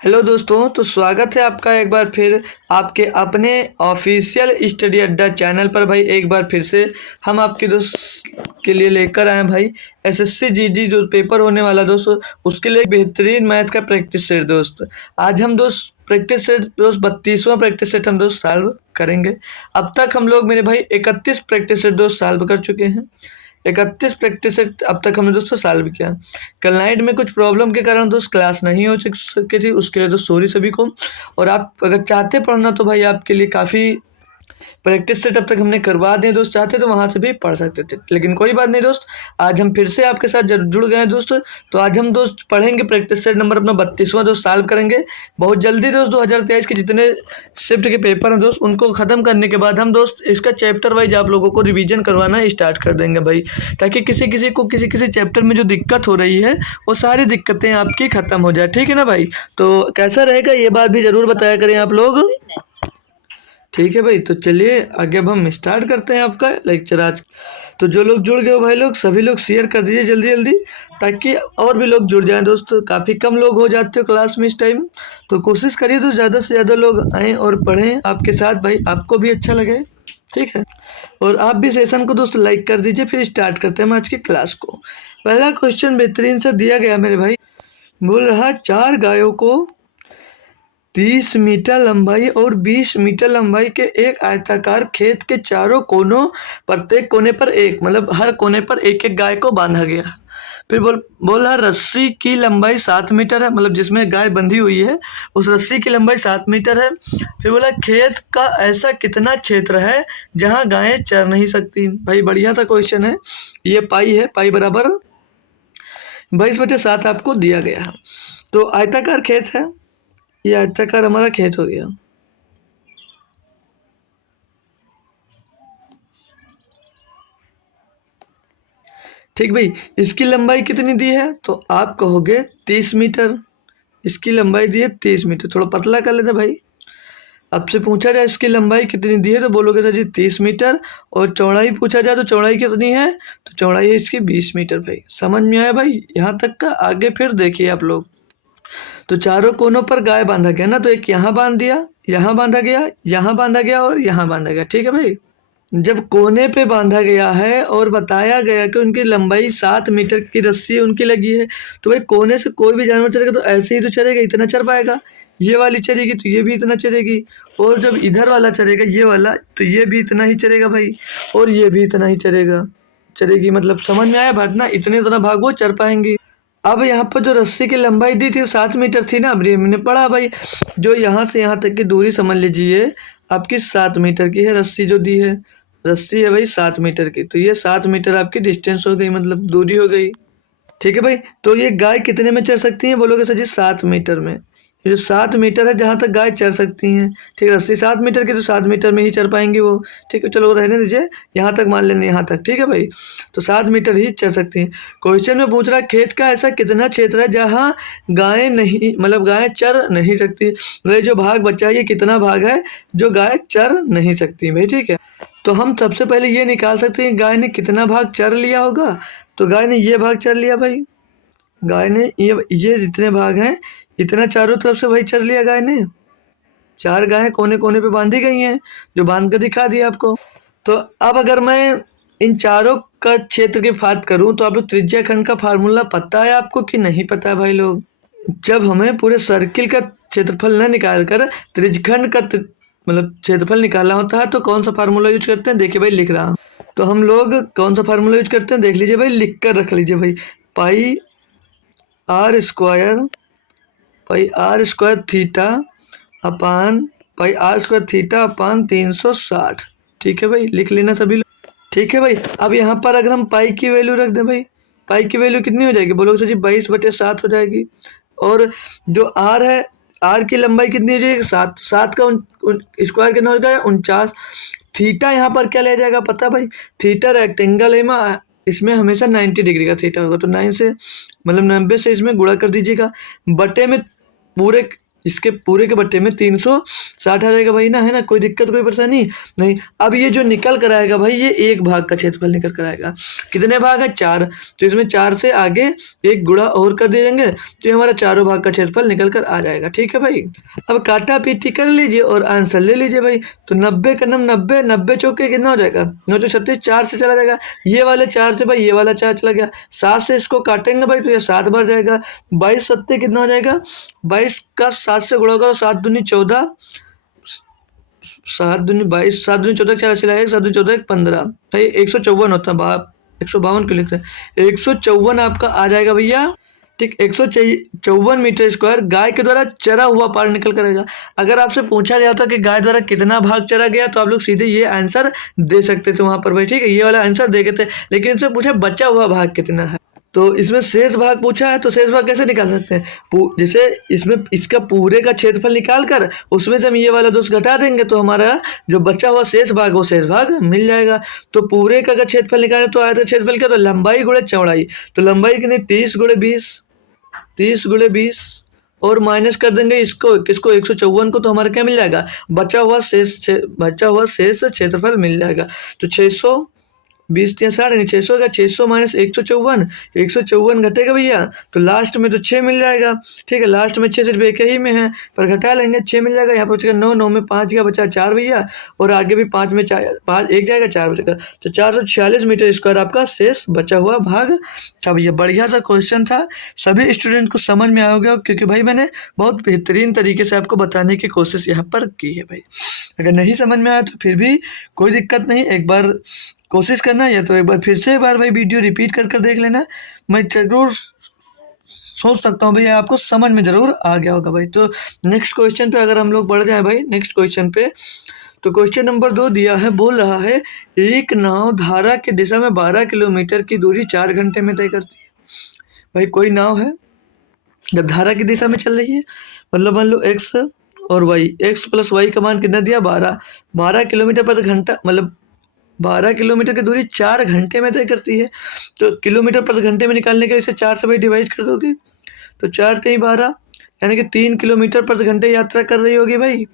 Hello दोस्तों, तो स्वागत है आपका एक बार फिर आपके अपने ऑफिशियल स्टडी अड्डा चैनल पर। भाई एक बार फिर से हम आपके दोस्त के लिए लेकर आए हैं भाई एसएससी जीडी जो पेपर होने वाला दोस्त, उसके लिए एक बेहतरीन मैथ का प्रैक्टिस सेट दोस्त। आज हम दोस्त प्रैक्टिस सेट दोस्त 32वां प्रैक्टिस सेट हम दोस्त सॉल्व करेंगे। अब तक हम लोग मेरे भाई 31 प्रैक्टिस सेट दोस्त सॉल्व कर चुके हैं। 31 प्रैक्टिस सेट अब तक हमने दोस्तों सॉल्व किया। कल नाइट में कुछ प्रॉब्लम के कारण दोस्त क्लास नहीं हो सकी थी, उसके लिए दोस्त सॉरी सभी को। और आप अगर चाहते पढ़ना तो भाई आपके लिए काफ़ी प्रैक्टिस सेट अब तक हमने करवा दिए दोस्त, चाहते तो वहाँ से भी पढ़ सकते थे, लेकिन कोई बात नहीं दोस्त। आज हम फिर से आपके साथ जुड़ गए हैं दोस्त। तो आज हम दोस्त पढ़ेंगे प्रैक्टिस सेट नंबर अपना 32वां दोस्त सॉल्व करेंगे बहुत जल्दी दोस्त। 2023 के जितने शिफ्ट के पेपर हैं दोस्त उनको ख़त्म करने के बाद हम दोस्त इसका चैप्टर वाइज आप लोगों को रिवीजन करवाना स्टार्ट कर देंगे भाई, ताकि किसी किसी को किसी किसी चैप्टर में जो दिक्कत हो रही है वो सारी दिक्कतें आपकी ख़त्म हो जाए। ठीक है ना भाई? तो कैसा रहेगा ये बात भी ज़रूर बताया करें आप लोग। ठीक है भाई, तो चलिए आगे अब हम स्टार्ट करते हैं आपका लेक्चर आज। तो जो लोग जुड़ गए हो भाई लोग, सभी लोग शेयर कर दीजिए जल्दी जल्दी, ताकि और भी लोग जुड़ जाएं दोस्त। काफ़ी कम लोग हो जाते हो क्लास में इस टाइम, तो कोशिश करिए तो ज़्यादा से ज़्यादा लोग आएँ और पढ़ें आपके साथ भाई, आपको भी अच्छा लगे। ठीक है, और आप भी सेशन को दोस्त लाइक कर दीजिए। फिर स्टार्ट करते हैं हम आज की क्लास को। पहला क्वेश्चन बेहतरीन सा दिया गया मेरे भाई, बोल रहा 4 गायों को 30 मीटर लंबाई और 20 मीटर लंबाई के एक आयताकार खेत के चारों कोनों, प्रत्येक कोने पर एक, मतलब हर कोने पर एक एक गाय को बांधा गया। फिर बोला रस्सी की लंबाई 7 मीटर है, मतलब जिसमें गाय बंधी हुई है उस रस्सी की लंबाई 7 मीटर है। फिर बोला खेत का ऐसा कितना क्षेत्र है जहां गायें चर नहीं सकती। भाई बढ़िया सा क्वेश्चन है। ये पाई है, पाई बराबर 22/7 आपको दिया गया है। तो आयताकार खेत है, ये आयताकार हमारा खेत हो गया। ठीक भाई, इसकी लंबाई कितनी दी है तो आप कहोगे 30 मीटर। इसकी लंबाई दी है 30 मीटर, थोड़ा पतला कर लेते भाई। आपसे पूछा जाए इसकी लंबाई कितनी दी है तो बोलोगे सर जी 30 मीटर। और चौड़ाई पूछा जाए तो चौड़ाई कितनी है तो चौड़ाई है इसकी 20 मीटर। भाई समझ में आया भाई यहाँ तक का? आगे फिर देखिए आप लोग। तो चारों कोनों पर गाय बांधा गया ना, तो एक यहाँ बांध दिया, यहाँ बांधा गया, यहाँ बांधा गया और यहाँ बांधा गया। ठीक है भाई, जब कोने पे बांधा गया है और बताया गया कि उनकी लंबाई 7 मीटर की रस्सी उनकी लगी है, तो भाई कोने से कोई भी जानवर चलेगा तो ऐसे ही तो चलेगा, इतना चल पाएगा। ये वाली चलेगी तो ये भी इतना चलेगी, और जब इधर वाला चलेगा ये वाला तो ये भी इतना ही चलेगा भाई, और ये भी इतना ही चलेगी। मतलब समझ में आया बात ना? इतने भागो चल पाएंगी। अब यहाँ पर जो रस्सी की लंबाई दी थी 7 मीटर थी ना, अभी हमने पढ़ा भाई, जो यहाँ से यहाँ तक की दूरी समझ लीजिए आपकी 7 मीटर की है। रस्सी जो दी है, रस्सी है भाई 7 मीटर की, तो ये 7 मीटर आपकी डिस्टेंस हो गई, मतलब दूरी हो गई। ठीक है भाई, तो ये गाय कितने में चढ़ सकती हैं बोलोगे सर जी 7 मीटर में। ये जो 7 मीटर है जहाँ तक गाय चढ़ सकती हैं। ठीक है, रस्सी 7 मीटर की तो 7 मीटर में ही चढ़ पाएंगी वो। ठीक है, चलो रहने दीजिए, यहाँ तक मान लेंगे, यहाँ तक। ठीक है भाई, तो 7 मीटर ही चढ़ सकती हैं। क्वेश्चन में पूछ रहा है खेत का ऐसा कितना क्षेत्र है जहाँ गायें नहीं, मतलब गायें चर नहीं सकती। मतलब जो भाग बचा है ये कितना भाग है जो गाय चर नहीं सकती भाई। ठीक है, तो हम सबसे पहले ये निकाल सकते हैं गाय ने कितना भाग चर लिया होगा। तो गाय ने ये भाग चर लिया भाई, गाय ने ये जितने भाग हैं इतना चारों तरफ से भाई चर लिया गाय ने। 4 गायें कोने कोने पे बांधी गई हैं, जो बांध कर दिखा दिया आपको। तो अब अगर मैं इन चारों का क्षेत्र की बात करूं तो आप लोग त्रिज्या खंड का फार्मूला पता है आपको कि नहीं पता है भाई लोग? जब हमें पूरे सर्किल का क्षेत्रफल न निकाल कर त्रिज्यखंड का मतलब क्षेत्रफल निकालना होता है तो कौन सा फार्मूला यूज करते हैं? देखिए भाई लिख रहा हूँ, तो हम लोग कौन सा फार्मूला यूज करते हैं देख लीजिए भाई, लिख कर रख लीजिए भाई। Pi r square theta upon pi r square theta upon 360। ठीक है भाई, लिख लेना सभी लोग। ठीक है भाई, अब यहाँ पर अगर हम पाई की वैल्यू रख दें भाई, पाई की वैल्यू कितनी हो जाएगी बोलोगे सर जी 22/7 हो जाएगी। और जो आर है, आर की लंबाई कितनी हो जाएगी 7, 7 का स्क्वायर कितना हो जाएगा 49। थीटा यहाँ पर क्या ले जाएगा पता है भाई? थीटा रेक्टेंगल है में इसमें हमेशा 90 डिग्री का थीटा होगा, तो 9 से मतलब 90 से इसमें गुणा कर दीजिएगा, बटे में पूरे इसके पूरे के बट्टे में 360 आ जाएगा भाई ना, है ना, कोई दिक्कत कोई परेशानी नहीं। अब ये जो निकल कर आएगा भाई, ये एक भाग का क्षेत्रफल निकल कर आएगा। कितने भाग है? 4। तो इसमें 4 से आगे एक गुणा और कर दे देंगे तो ये हमारा चारों भाग का क्षेत्रफल निकल कर आ जाएगा। ठीक है भाई, अब काटा पीटी कर लीजिए और आंसर ले लीजिए भाई। तो 90 का 90, 90 चौके कितना हो जाएगा? 9 चौके 36, 4 से चला जाएगा, ये वाले 4 से भाई ये वाला 4 चला गया, 7 से इसको काटेंगे भाई तो ये 7 बार जाएगा। 22 सत्ते कितना हो जाएगा? 22 का 7 से गुणा करो, 7 दूनी 14, 7 दूनी 22, 7 दूनी 14, 4 चला 7 दूनी 14, 15 भाई 154 होता है बाप, 152 क्यों लिख रहे हैं? 154 आपका आ जाएगा भैया। ठीक, 154 मीटर स्क्वायर गाय के द्वारा चरा हुआ पार निकल करेगा। अगर आपसे पूछा जाता कि गाय द्वारा कितना भाग चरा गया तो आप लोग सीधे ये आंसर दे सकते थे वहां पर भाई। ठीक है, ये वाला आंसर दे थे, लेकिन इसमें पूछा बचा हुआ भाग कितना है। तो इसमें शेष भाग पूछा है, तो शेष भाग कैसे निकाल सकते हैं? जैसे इसमें इसका पूरे का क्षेत्रफल निकाल कर उसमें से हम ये वाला दोष घटा देंगे तो हमारा जो बचा हुआ शेष भाग वो शेष भाग मिल जाएगा। तो पूरे का अगर क्षेत्रफल निकालें तो आयत क्षेत्रफल क्या? तो लंबाई गुणे चौड़ाई। तो लंबाई कितनी? 30 गुणे 20, 30 गुणे 20 और माइनस कर देंगे इसको किसको? 154 को, तो हमारा क्या मिल जाएगा? बचा हुआ शेष क्षेत्रफल मिल जाएगा। तो 620 या 60 600 का 600 माइनस 154, 154 घटेगा भैया तो लास्ट में तो 6 मिल जाएगा। ठीक है, लास्ट में 6 सिर्फ एक ही में है पर घटा लेंगे, 6 मिल जाएगा। यहाँ पर बचेगा 9, 9 में 5 गया, बचा 4 भैया, और आगे भी 5 में 4, 5 एक जाएगा, 4 बचेगा। तो 446 मीटर स्क्वायर आपका शेष बचा हुआ भाग था भैया। बढ़िया सा क्वेश्चन था, सभी स्टूडेंट को समझ में आ गया क्योंकि भाई मैंने बहुत बेहतरीन तरीके से आपको बताने की कोशिश यहाँ पर की है भाई। अगर नहीं समझ में आया तो फिर भी कोई दिक्कत नहीं, एक बार कोशिश करना या तो एक बार फिर से एक बार भाई वीडियो रिपीट कर देख लेना। मैं जरूर सोच सकता हूँ भैया आपको समझ में ज़रूर आ गया होगा भाई। तो नेक्स्ट क्वेश्चन पे अगर हम लोग बढ़ जाए भाई, नेक्स्ट क्वेश्चन पे, तो क्वेश्चन नंबर 2 दिया है, बोल रहा है एक नाव धारा की दिशा में 12 किलोमीटर की दूरी 4 घंटे में तय करती है। भाई कोई नाव है, जब धारा की दिशा में चल रही है, मतलब मान लो एक्स और वाई, एक्स प्लस वाई का मान कितना दिया? 12 किलोमीटर प्रति घंटा, मतलब 12 किलोमीटर की दूरी 4 घंटे में तय करती है। तो किलोमीटर प्रति घंटे में निकालने के लिए इसे 4 से भाई डिवाइड कर दोगे तो 4 3 12, यानी कि 3 किलोमीटर प्रति घंटे यात्रा कर रही होगी भाई।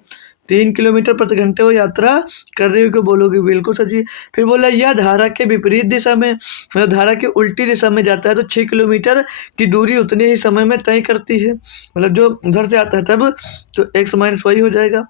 3 किलोमीटर प्रति घंटे वो यात्रा कर रही होगी, बोलोगे बिल्कुल सर जी। फिर बोला यह धारा के विपरीत दिशा में, मतलब धारा के उल्टी दिशा में जाता है तो 6 किलोमीटर की दूरी उतने ही समय में तय करती है। मतलब जो उधर से आता है तब तो एक्स माइनस वाई हो जाएगा,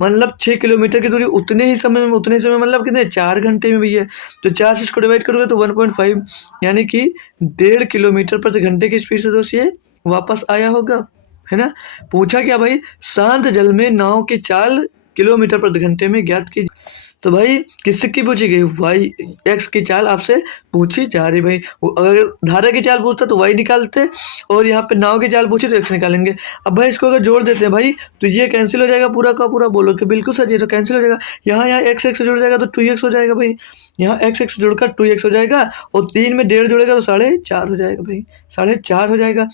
मतलब 6 किलोमीटर की दूरी उतने ही समय में, उतने समय मतलब कितने? 4 घंटे में भैया। तो 4 से इसको डिवाइड करोगे तो 1.5, यानी कि 1.5 किलोमीटर प्रति घंटे की स्पीड से दोस्त ये वापस आया होगा, है ना। पूछा क्या भाई? शांत जल में नाव की चाल किलोमीटर प्रति घंटे में ज्ञात की। तो भाई किसकी पूछी गई? वाई एक्स की चाल आपसे पूछी जा रही भाई। अगर धारा की चाल पूछता तो वाई निकालते, और यहाँ पे नाव की चाल पूछी तो एक्स निकालेंगे। अब भाई इसको अगर जोड़ देते हैं भाई तो ये कैंसिल हो जाएगा पूरा का पूरा, बोलो कि बिल्कुल सर, ये तो कैंसिल हो जाएगा। यहाँ एक्स एक्स जुड़ जाएगा तो 2x हो जाएगा भाई, यहाँ एक्स एक्स जुड़कर 2x हो जाएगा, और 3 में 1.5 जुड़ेगा तो 4.5 हो जाएगा भाई, 4.5 हो जाएगा।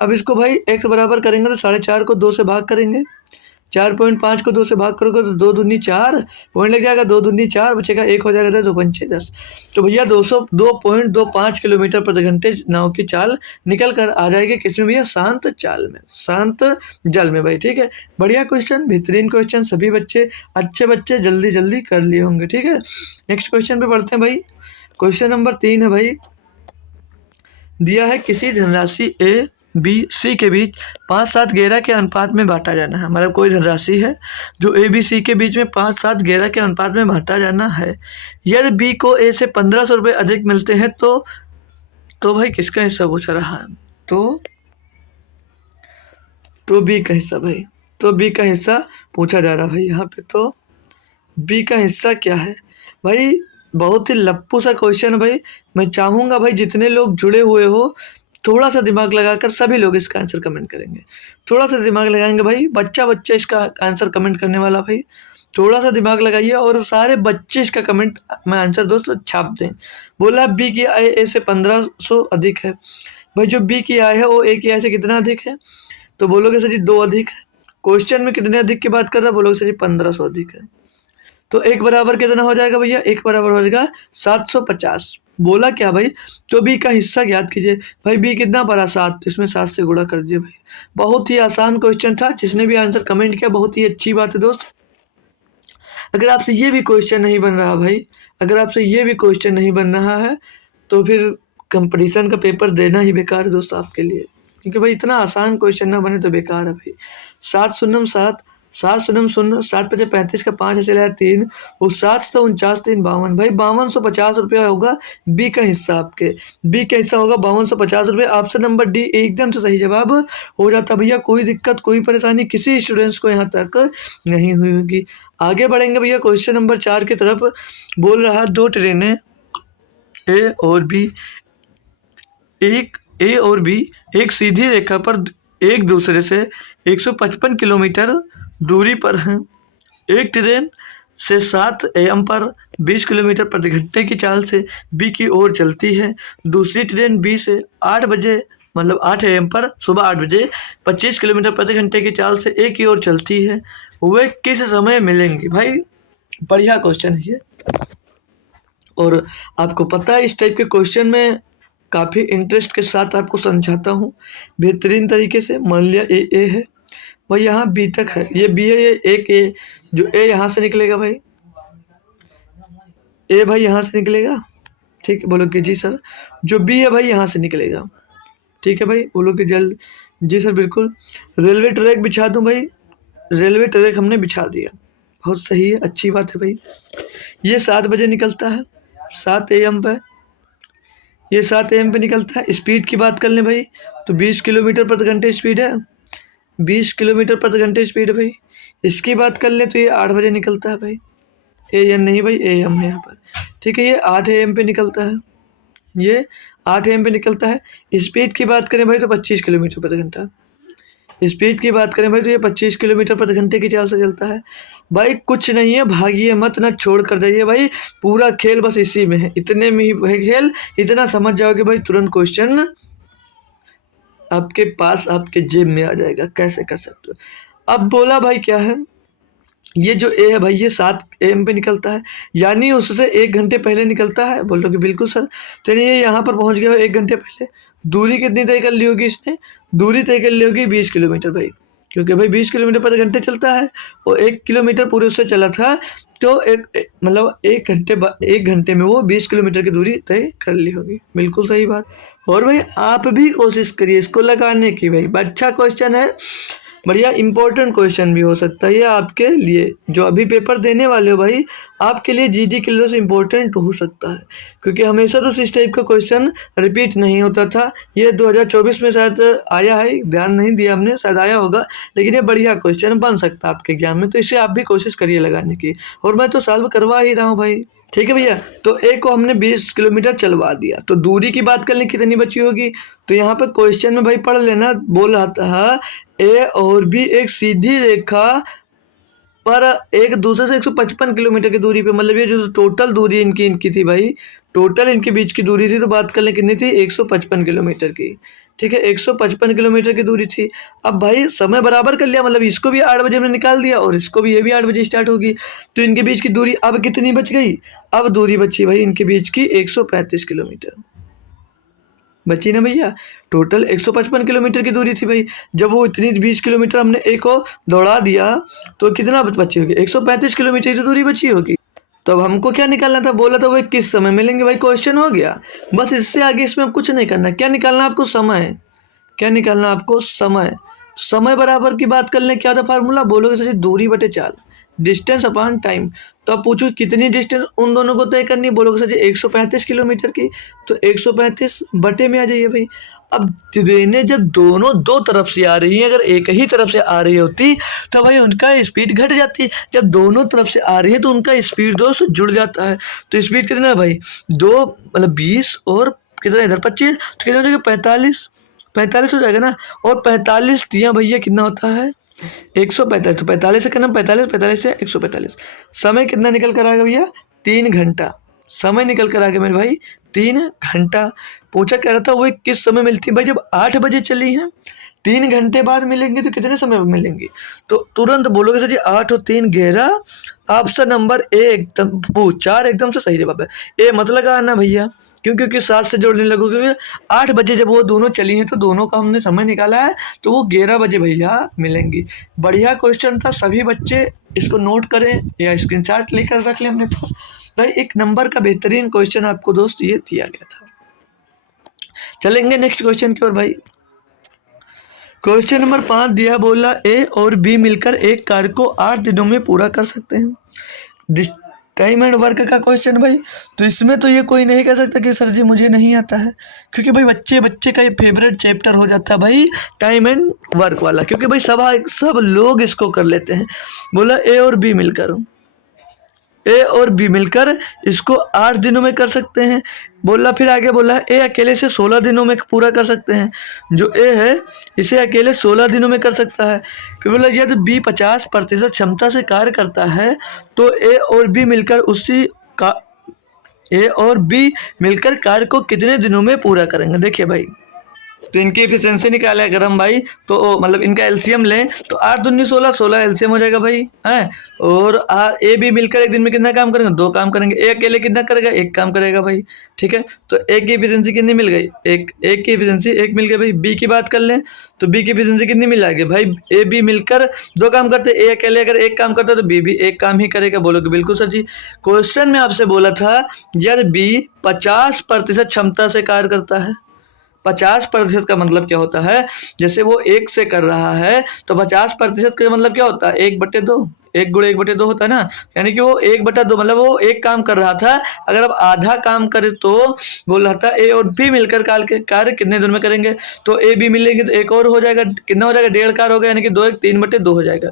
अब इसको भाई x बराबर करेंगे तो 4.5 को 2 से भाग करेंगे, 4.5 को 2 से भाग करोगे तो 2 दूनी 4 पॉइंट लग जाएगा, 2 दूनी 4 बचेगा, 1 हो जाएगा 10, 2 पंचे 10। तो भैया 202.25 किलोमीटर प्रति घंटे नाव की चाल निकल कर आ जाएगी किसमें भैया? शांत चाल में, शांत जल में भाई। ठीक है, बढ़िया क्वेश्चन, बेहतरीन क्वेश्चन, सभी बच्चे, अच्छे बच्चे जल्दी जल्दी कर लिए होंगे। ठीक है, नेक्स्ट क्वेश्चन पे बढ़ते हैं भाई। क्वेश्चन नंबर 3 है भाई, दिया है किसी धनराशि ए बी सी के बीच 5-7 11 के अनुपात में बांटा जाना है। मतलब कोई धनराशि है जो ए बी सी के बीच में 5-7 11 के अनुपात में बांटा जाना है। यदि बी को ए से 1500 रुपये अधिक मिलते हैं तो भाई किसका हिस्सा पूछ रहा है? तो बी का हिस्सा भाई, तो बी का हिस्सा पूछा जा रहा भाई यहाँ पे। तो बी का हिस्सा क्या है भाई? बहुत ही लप्पू सा क्वेश्चन है भाई। मैं चाहूँगा भाई जितने लोग जुड़े हुए हो थोड़ा सा दिमाग लगाकर सभी लोग इसका आंसर कमेंट करेंगे। थोड़ा सा दिमाग लगाएंगे भाई, बच्चा बच्चा इसका आंसर कमेंट करने वाला भाई, थोड़ा सा दिमाग लगाइए और सारे बच्चे इसका कमेंट में आंसर दोस्तों छाप दें। बोला बी की आय ए से 1500 अधिक है। भाई जो बी की आय है वो ए की आय से कितना अधिक है? तो बोलोगे सर जी 2 अधिक है। क्वेश्चन में कितने अधिक की बात कर रहा है? बोलोगे सर जी 1500 अधिक है। तो एक बराबर कितना हो जाएगा भैया? एक बराबर हो जाएगा 750। बोला क्या भाई, तो बी का हिस्सा ज्ञात कीजिए। भाई बी कितना पड़ा 7, इसमें 7 से गुणा कर दिए भाई। बहुत ही आसान क्वेश्चन था, जिसने भी आंसर कमेंट किया बहुत ही अच्छी बात है दोस्त। अगर आपसे ये भी क्वेश्चन नहीं बन रहा भाई, अगर आपसे ये भी क्वेश्चन नहीं बन रहा है तो फिर कंपटीशन का पेपर देना ही बेकार है दोस्त आपके लिए, क्योंकि भाई इतना आसान क्वेश्चन ना बने तो बेकार है भाई। 7 शून्य 7, 7 शून्य 0, 7×5 = 35 का 5 चला है 3, और 7 × 49 3 52, भाई 5250 रुपया होगा बी का हिस्सा आपके। बी का हिस्सा होगा 5250 रुपये। ऑप्शन नंबर डी एकदम से सही जवाब हो जाता भैया। कोई दिक्कत कोई परेशानी किसी स्टूडेंट्स को यहाँ तक नहीं हुई होगी। आगे बढ़ेंगे भैया क्वेश्चन नंबर 4 की तरफ। बोल रहा है दो ट्रेनें ए और बी एक सीधी रेखा पर एक दूसरे से 155 किलोमीटर दूरी पर हैं। एक ट्रेन से 7 AM पर 20 किलोमीटर प्रति घंटे की चाल से बी की ओर चलती है। दूसरी ट्रेन बी से 8 बजे मतलब 8 AM पर सुबह 8 बजे 25 किलोमीटर प्रति घंटे की चाल से ए की ओर चलती है। वे किस समय मिलेंगी? भाई बढ़िया क्वेश्चन है ये, और आपको पता है इस टाइप के क्वेश्चन में काफ़ी इंटरेस्ट के साथ आपको समझाता हूँ बेहतरीन तरीके से। मान लिया ए है भाई, यहाँ बी तक है, ये बी है, ये एक ए, जो ए यहाँ से निकलेगा भाई, ए भाई यहाँ से निकलेगा, ठीक है बोलोगे जी सर। जो बी है भाई यहाँ से निकलेगा, ठीक है भाई बोलोगे जल्द जी सर बिल्कुल। रेलवे ट्रैक बिछा दूँ भाई, रेलवे ट्रैक हमने बिछा दिया, बहुत सही है, अच्छी बात है भाई। ये 7 बजे निकलता है, 7 AM पे, ये 7 AM पे निकलता है। स्पीड की बात कर लें भाई तो 20 किलोमीटर प्रति घंटे स्पीड है, 20 किलोमीटर प्रति घंटे स्पीड है भाई। इसकी बात कर लें तो ये 8 बजे निकलता है भाई, AM नहीं भाई AM है यहाँ पर, ठीक है। ये 8 AM पे निकलता है, ये 8 AM पे निकलता है। स्पीड की बात करें भाई तो 25 किलोमीटर प्रति घंटा, स्पीड की बात करें भाई तो ये 25 किलोमीटर प्रति घंटे की चाल से चलता है। भाई कुछ नहीं है, भागिए मत ना छोड़ कर जाइए भाई, पूरा खेल बस इसी में है, इतने में ही है खेल। इतना समझ जाओगे भाई तुरंत क्वेश्चन आपके पास आपके जेब में आ जाएगा, कैसे कर सकते हो। अब बोला भाई क्या है, ये जो ए है भाई ये 7 AM पे निकलता है, यानी उससे 1 घंटे पहले निकलता है। बोल रहे कि बिल्कुल सर। चलिए ये यहाँ पर पहुँच गया 1 घंटे पहले। दूरी कितनी तय कर ली होगी इसने? दूरी तय कर ली होगी 20 किलोमीटर भाई, क्योंकि भाई 20 किलोमीटर प्रति घंटे चलता है और 1 किलोमीटर पूरे उससे चला था, तो मतलब 1 घंटे में वो 20 किलोमीटर की दूरी तय कर ली होगी। बिल्कुल सही बात। और भाई आप भी कोशिश करिए इसको लगाने की भाई, अच्छा क्वेश्चन है, बढ़िया इंपॉर्टेंट क्वेश्चन भी हो सकता है ये आपके लिए, जो अभी पेपर देने वाले हो भाई आपके लिए GD के लिए से इम्पोर्टेंट हो सकता है, क्योंकि हमेशा तो इस टाइप का क्वेश्चन रिपीट नहीं होता था। ये 2024 में शायद आया है, ध्यान नहीं दिया हमने, शायद आया होगा, लेकिन ये बढ़िया क्वेश्चन बन सकता है आपके एग्जाम में, तो इसे आप भी कोशिश करिए लगाने की। और मैं तो सॉल्व करवा ही रहा हूँ भाई, ठीक है भैया। तो ए को हमने 20 किलोमीटर चलवा दिया, तो दूरी की बात कर लें कितनी बची होगी, तो यहाँ पे क्वेश्चन में भाई पढ़ लेना, बोल रहा था ए और बी एक सीधी रेखा पर एक दूसरे से 155 किलोमीटर की दूरी पे, मतलब ये जो टोटल दूरी इनकी थी भाई, टोटल इनके बीच की दूरी थी, तो बात कर लें कितनी थी 155 किलोमीटर की, ठीक है 155 किलोमीटर की दूरी थी। अब भाई समय बराबर कर लिया, मतलब इसको भी 8 बजे हमने निकाल दिया और इसको भी, ये भी 8 बजे स्टार्ट होगी, तो इनके बीच की दूरी अब कितनी बच गई? अब दूरी बची भाई इनके बीच की 135 किलोमीटर बची ना भैया। टोटल 155 किलोमीटर की दूरी थी भाई, जब वो इतनी 20 किलोमीटर हमने ए को दौड़ा दिया तो कितना बची होगी? 135 किलोमीटर की दूरी बची होगी। तो अब हमको क्या निकालना था? बोला था वो किस समय मिलेंगे भाई, क्वेश्चन हो गया बस, इससे आगे इसमें कुछ नहीं करना। क्या निकालना आपको? समय। क्या निकालना आपको? समय। समय बराबर की बात कर लें, क्या था फार्मूला? बोलोगे सर दूरी बटे चाल, डिस्टेंस अपॉन टाइम। तो अब पूछो कितनी डिस्टेंस उन दोनों को तय करनी, बोलोगे सर जी 135 किलोमीटर की, तो 135 बटे में आ जाइए भाई। अब ट्रेनें जब दोनों दो तरफ से आ रही हैं, अगर एक ही तरफ से आ रही होती तो भाई उनका स्पीड घट जाती, जब दोनों तरफ से आ रही है तो उनका स्पीड दोस्त जुड़ जाता है। तो स्पीड कितना है भाई? 2 मतलब 20 और कितना इधर 25, तो कितना हो जाएगा? 45 हो जाएगा ना। और 45 दिया भैया कितना होता है? 145। तो 45 से कितना? 45 से 145। समय कितना निकल कर आएगा भैया? 3 घंटा। समय निकल कर आ गया मेरे भाई 3 घंटा। पूछा कह रहा था वो किस समय मिलती है भाई? जब 8 बजे चली हैं, 3 घंटे बाद मिलेंगे तो कितने समय में मिलेंगी? तो तुरंत बोलोगे सर जी 8 और 3 11। ऑप्शन नंबर ए एकदम 4 एकदम से सही जवाब है। ए मत लगाना भैया, क्यों? क्योंकि 7 से जोड़ने लगोगे, क्योंकि 8 बजे जब वो दोनों चली हैं तो दोनों का हमने समय निकाला है, तो वो 11 बजे भैया मिलेंगी। बढ़िया क्वेश्चन था, सभी बच्चे इसको नोट करें या स्क्रीनशॉट लेकर रख लें अपने पास। भाई 1 नंबर का बेहतरीन क्वेश्चन आपको दोस्त ये दिया गया था। चलेंगे नेक्स्ट क्वेश्चन की ओर भाई। क्वेश्चन नंबर 5 दिया, बोला ए और बी मिलकर एक कार्य को 8 दिनों में पूरा कर सकते हैं। टाइम एंड वर्क का क्वेश्चन भाई, तो इसमें तो ये कोई नहीं कह सकता कि सर जी मुझे नहीं आता है, क्योंकि भाई बच्चे का ये फेवरेट चैप्टर हो जाता है भाई टाइम एंड वर्क वाला, क्योंकि भाई सब लोग इसको कर लेते हैं। बोला ए और बी मिलकर इसको 8 दिनों में कर सकते हैं। बोला फिर आगे बोला ए अकेले से 16 दिनों में पूरा कर सकते हैं। जो ए है इसे अकेले 16 दिनों में कर सकता है। फिर बोला यदि बी 50% क्षमता से कार्य करता है तो ए और बी मिलकर कार्य को कितने दिनों में पूरा करेंगे। देखिए भाई, तो इनकी एफिशिएंसी निकाले अगर हम भाई, तो मतलब इनका एलसीएम लें तो 8 दूनी 16, 16 एलसीएम हो जाएगा भाई है। और ए बी मिलकर एक दिन में कितना काम करेंगे, 2 काम करेंगे। ए अकेले कितना करेगा, 1 काम करेगा भाई, ठीक है। तो ए की एफिशिएंसी कितनी मिल गई, एक की एफिशिएंसी 1 मिल गई भाई। बी की बात कर लें तो बी की एफिशिएंसी कितनी मिल जाएगी भाई, ए बी मिलकर 2 काम करते, ए अकेले अगर 1 काम करता तो बी भी 1 काम ही करेगा। बोलोगे बिल्कुल सर जी। क्वेश्चन में आपसे बोला था यदि बी 50% क्षमता से कार्य करता है। 50% का मतलब क्या होता है, जैसे वो 1 से कर रहा है तो 50% का मतलब क्या होता है, 1/2, 1 गुणे 1/2 होता है ना, यानी कि वो 1/2 मतलब वो 1 काम कर रहा था। अगर अब आधा काम करे तो बोल रहा था ए और बी मिलकर कार्य कितने दिन में करेंगे, तो ए बी मिलेंगे तो एक और हो जाएगा, कितना हो जाएगा, 1.5 कार्य हो गया, यानी कि 2 1 3/2 हो जाएगा।